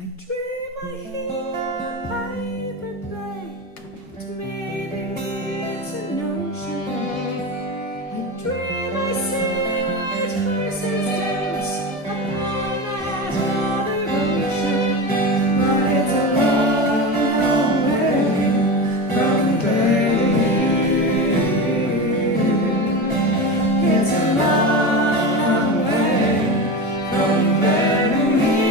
I dream I hear a piper play, but maybe it's an ocean. I dream I see white horses dance upon that other ocean, but it's a long, long way from there. It's a long, long way from there to here.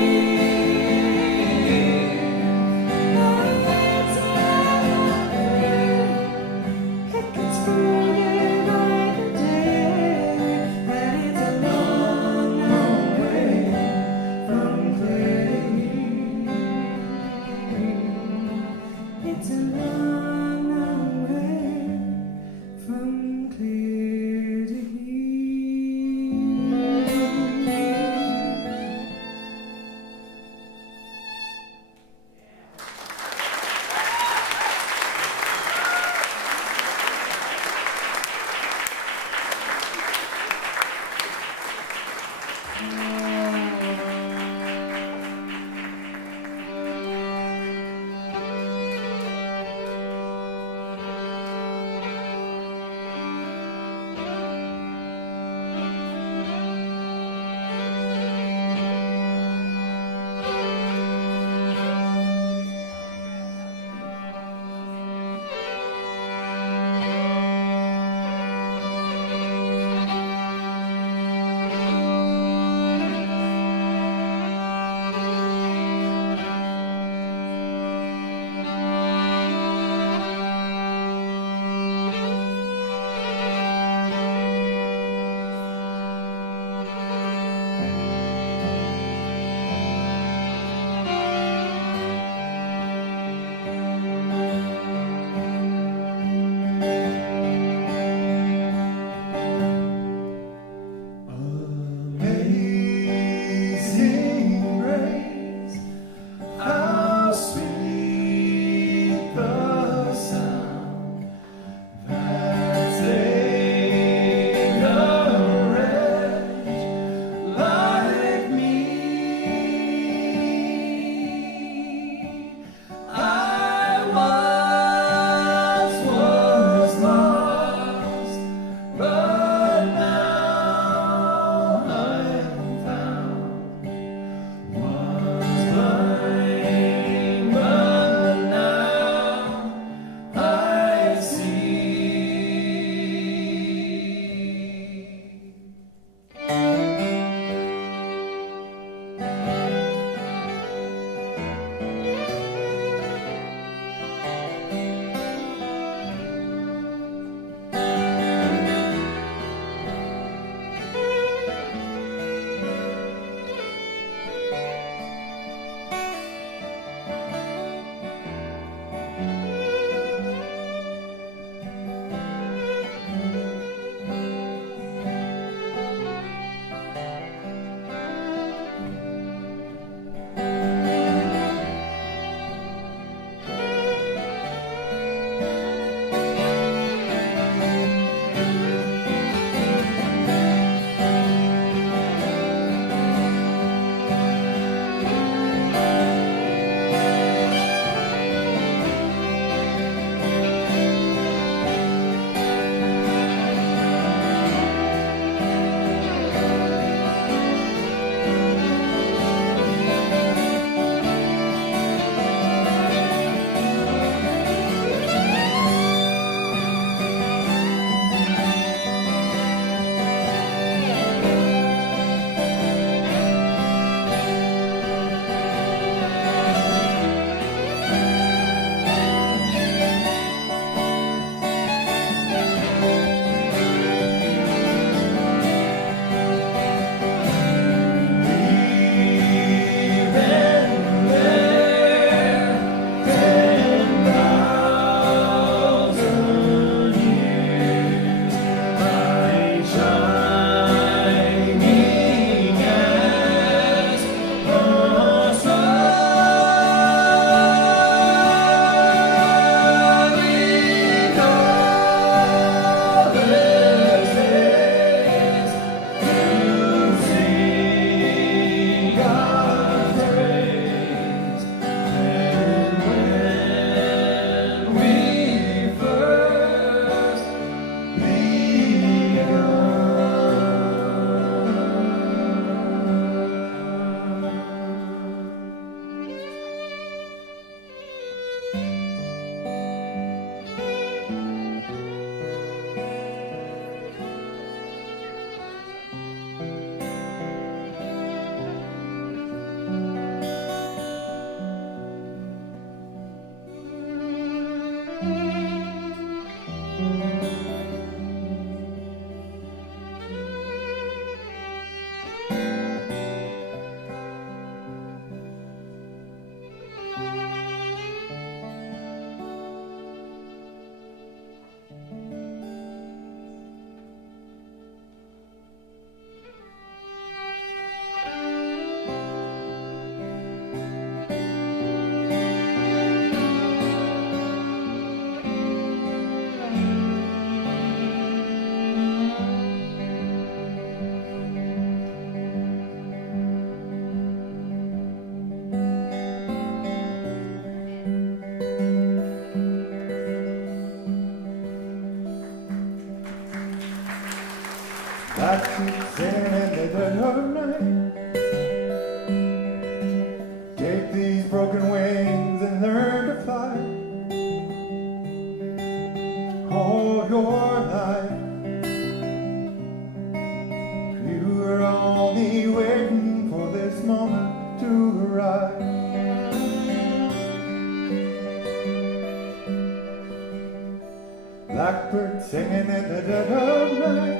blackbird singing in the dead of night.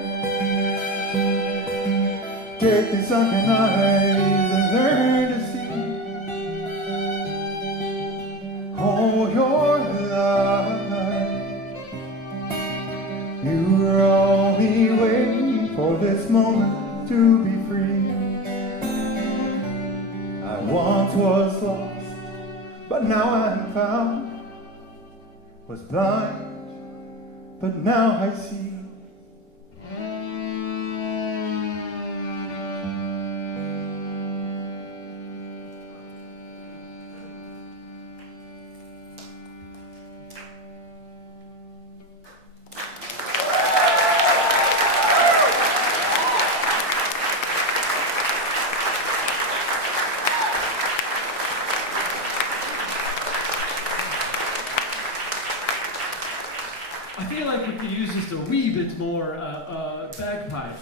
Take these sunken eyes and learn to see. All your life, you were only waiting for this moment to be free. I once was lost, but now I'm found. Was blind, but now I see. I feel like we could use just a wee bit more bagpipe.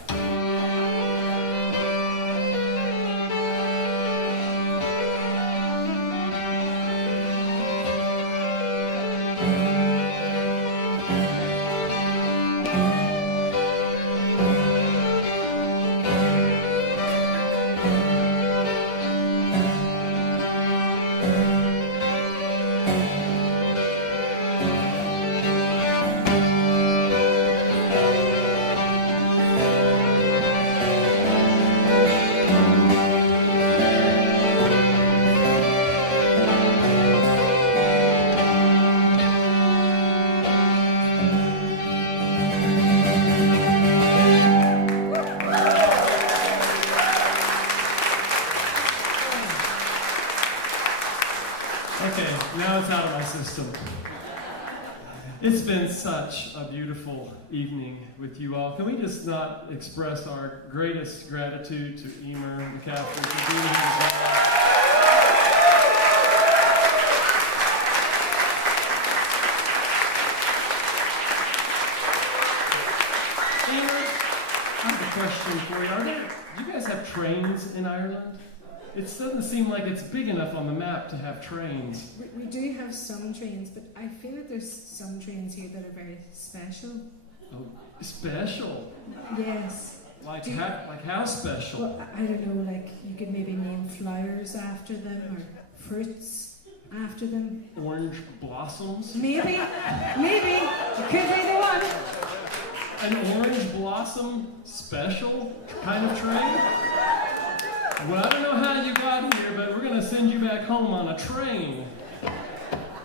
Okay, now it's out of my system. It's been such a beautiful evening with you all. Can we just not express our greatest gratitude to Emer McCaffrey for being here tonight? Emer, I have a question for you. Do you guys have trains in Ireland? It doesn't seem like it's big enough on the map to have trains. We do have some trains, but I feel that there's some trains here that are very special. Oh, special? Yes. Like how special? Well, I don't know, like you could maybe name flowers after them or fruits after them. Orange blossoms? Maybe. It could be the one. An orange blossom special kind of train? Well, I don't know how you got here, but we're going to send you back home on a train.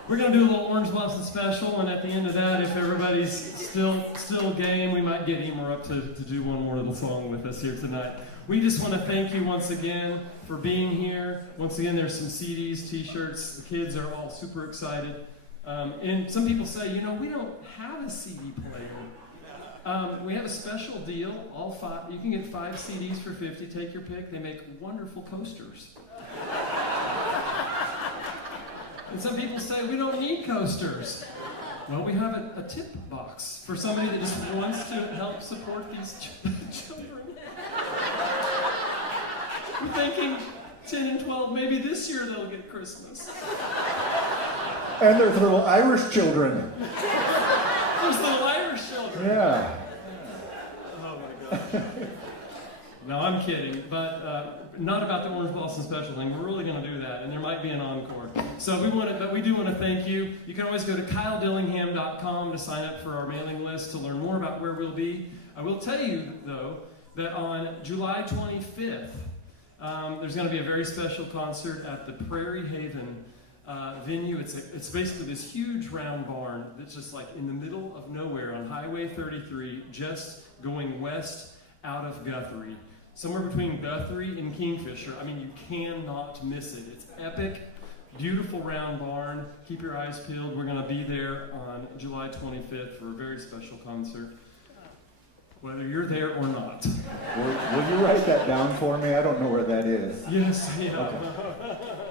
We're going to do a little Orange Blossom special, and at the end of that, if everybody's still game, we might get Emer up to do one more little song with us here tonight. We just want to thank you once again for being here. Once again, there's some CDs, T-shirts. The kids are all super excited. And some people say, we don't have a CD player. We have a special deal. All 5. You can get 5 CDs for $50. Take your pick. They make wonderful coasters. And some people say we don't need coasters. Well, we have a tip box for somebody that just wants to help support these children. We're thinking 10 and 12. Maybe this year they'll get Christmas. And there's little Irish children. There's little Irish children. Yeah. Oh my gosh. No, I'm kidding, but not about the Orange Blossom special thing. We're really going to do that, and there might be an encore. So we do want to thank you. You can always go to kyledillingham.com to sign up for our mailing list to learn more about where we'll be. I will tell you, though, that on July 25th, there's going to be a very special concert at the Prairie Haven venue. It's basically this huge round barn that's just like in the middle of nowhere on Highway 33, just going west out of Guthrie. Somewhere between Guthrie and Kingfisher. I mean, you cannot miss it. It's epic, beautiful round barn. Keep your eyes peeled. We're going to be there on July 25th for a very special concert, whether you're there or not. Will you write that down for me? I don't know where that is. Yes, yeah. Okay.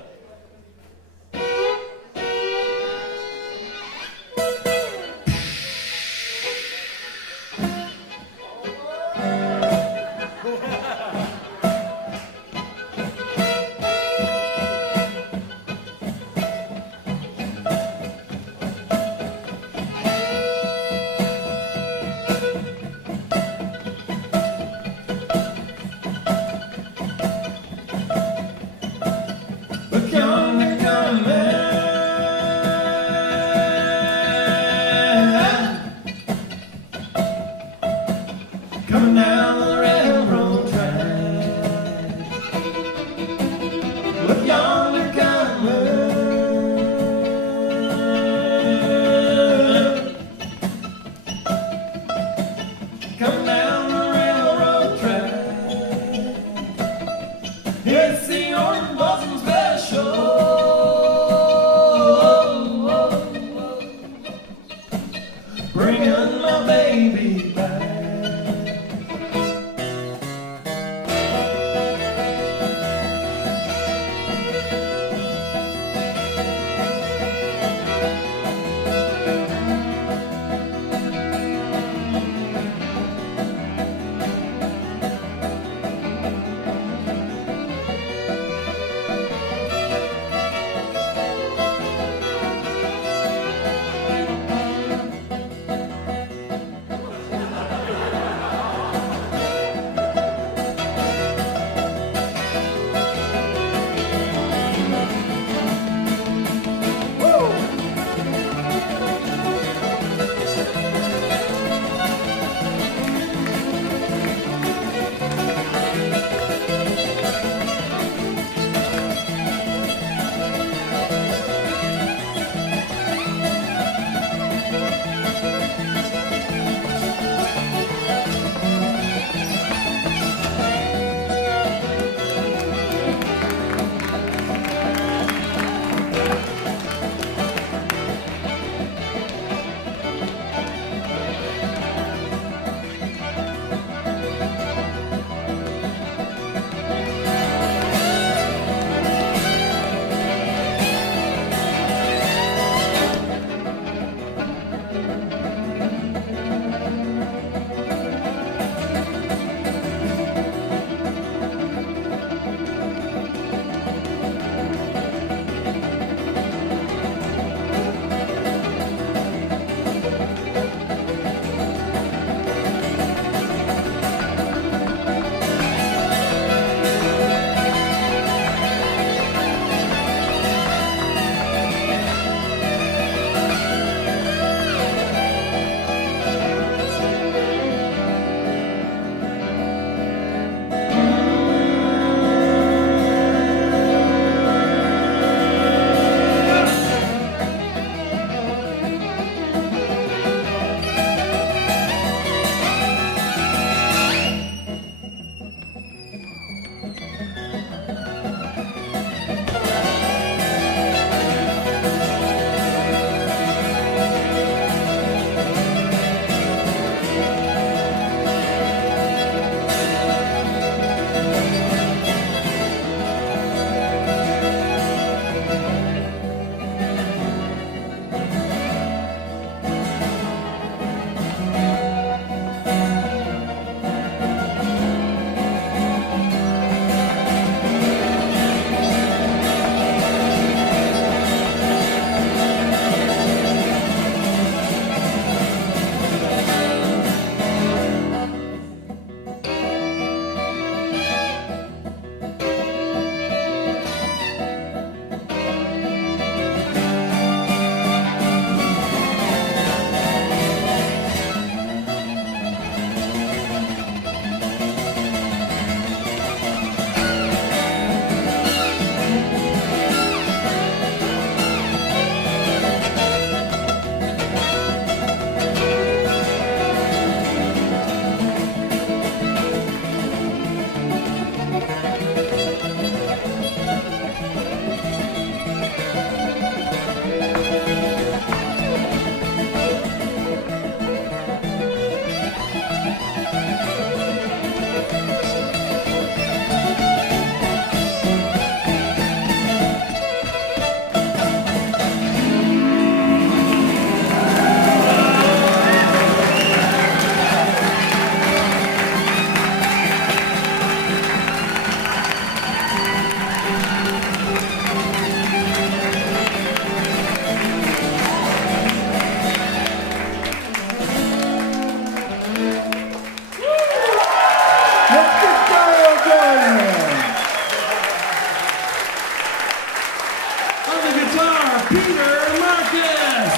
Peter Marcus.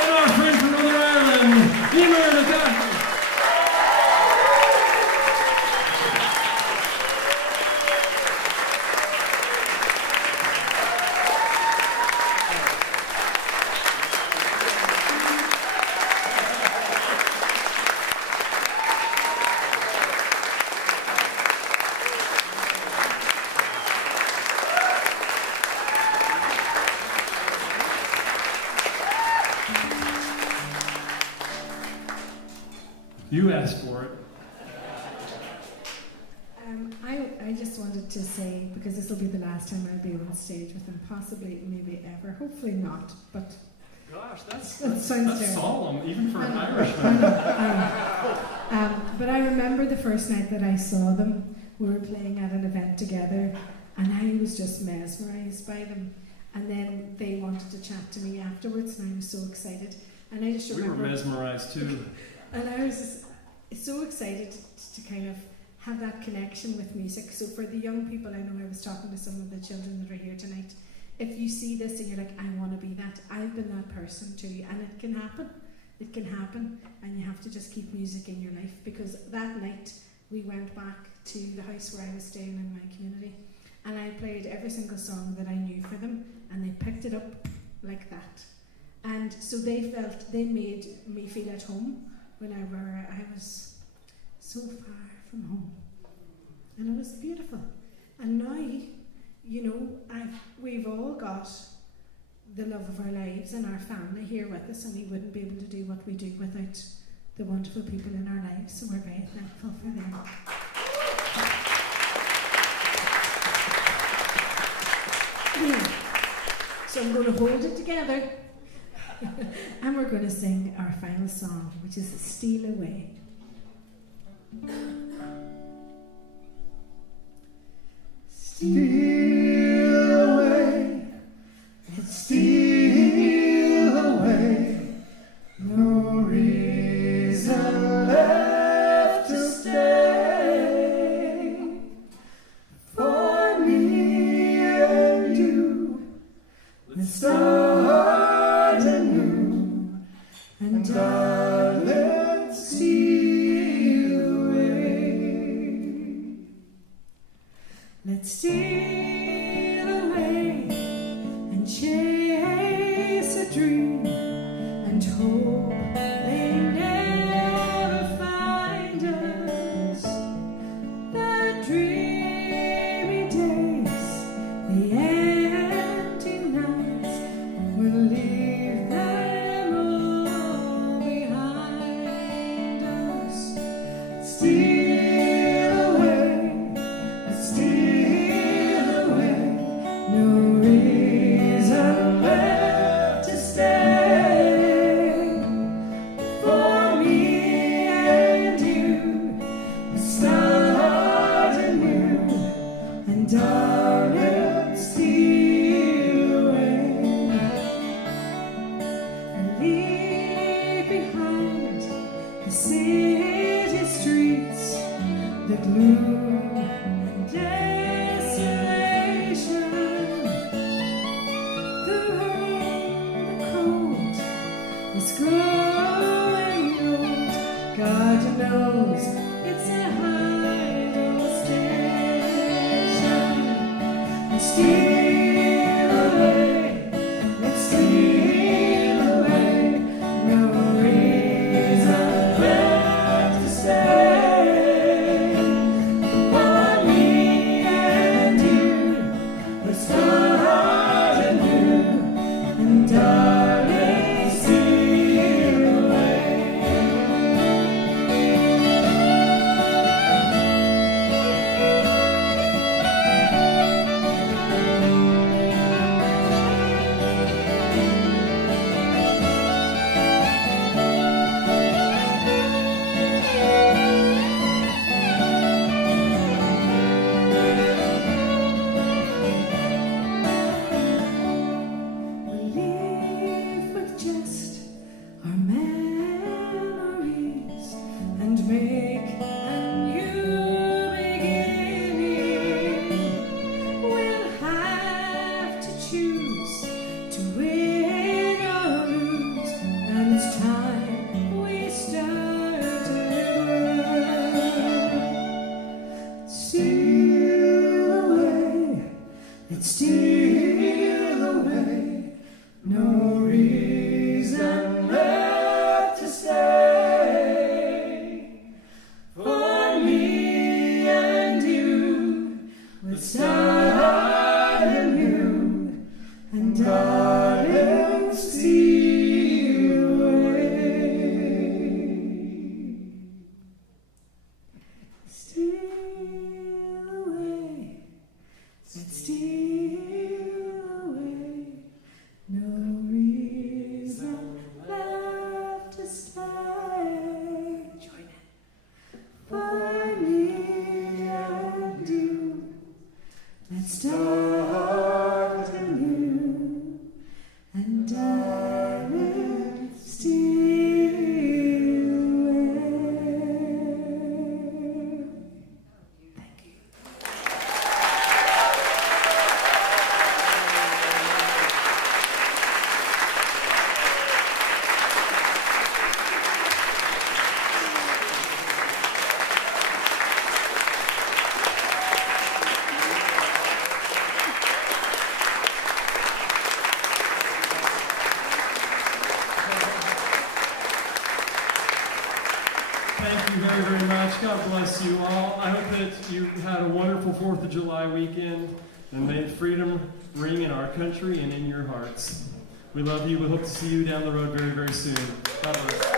And our friend from Northern Ireland, Emer McCaffrey. You asked for it. I just wanted to say, because this will be the last time I'll be on stage with them, possibly, maybe ever, hopefully not, but Gosh, that sounds that's terrible. solemn, even for an I know. Irishman. But I remember the first night that I saw them, we were playing at an event together, and I was just mesmerised by them. And then they wanted to chat to me afterwards, and I was so excited. And I just We remember... were mesmerized too. And I was just so excited to kind of have that connection with music. So for the young people, I know I was talking to some of the children that are here tonight. If you see this and you're like, I want to be that, I've been that person too. And it can happen. It can happen. And you have to just keep music in your life. Because that night, we went back to the house where I was staying in my community. And I played every single song that I knew for them. And they picked it up like that. And so they made me feel at home whenever I was so far from home. And it was beautiful. And now, you know, we've all got the love of our lives and our family here with us, and we wouldn't be able to do what we do without the wonderful people in our lives, so we're very thankful for them. So I'm going to hold it together. And we're going to sing our final song, which is Steal Away. Steal away, steal away, no reason left to stay. For me and you, let's start anew, and darling, steal away. Let's steal away and chase a dream and hope they never find us. The dreamy days, the empty nights, we'll leave them all behind us. Steal away, steal away, no reason left to stay. For me and you, we start anew, and darling, steal away, and leave behind the city streets, the gloom and desolation, the rain, the cold, is growing old. God knows it's a high station. And steal away, let's steal away, no reason left to stay. For me and you, let's start anew, and darling, steal away. hide in you, and darling, steal away. Steal away, steal away. No reason left to stay. Join it. For me and you, let's start anew, and darling, steal away. Thank you. Thank you very, very much. God bless you all. I hope that you had a wonderful 4th of July weekend, and may freedom ring in our country and in your hearts. We love you. We hope to see you down the road very, very soon. God bless.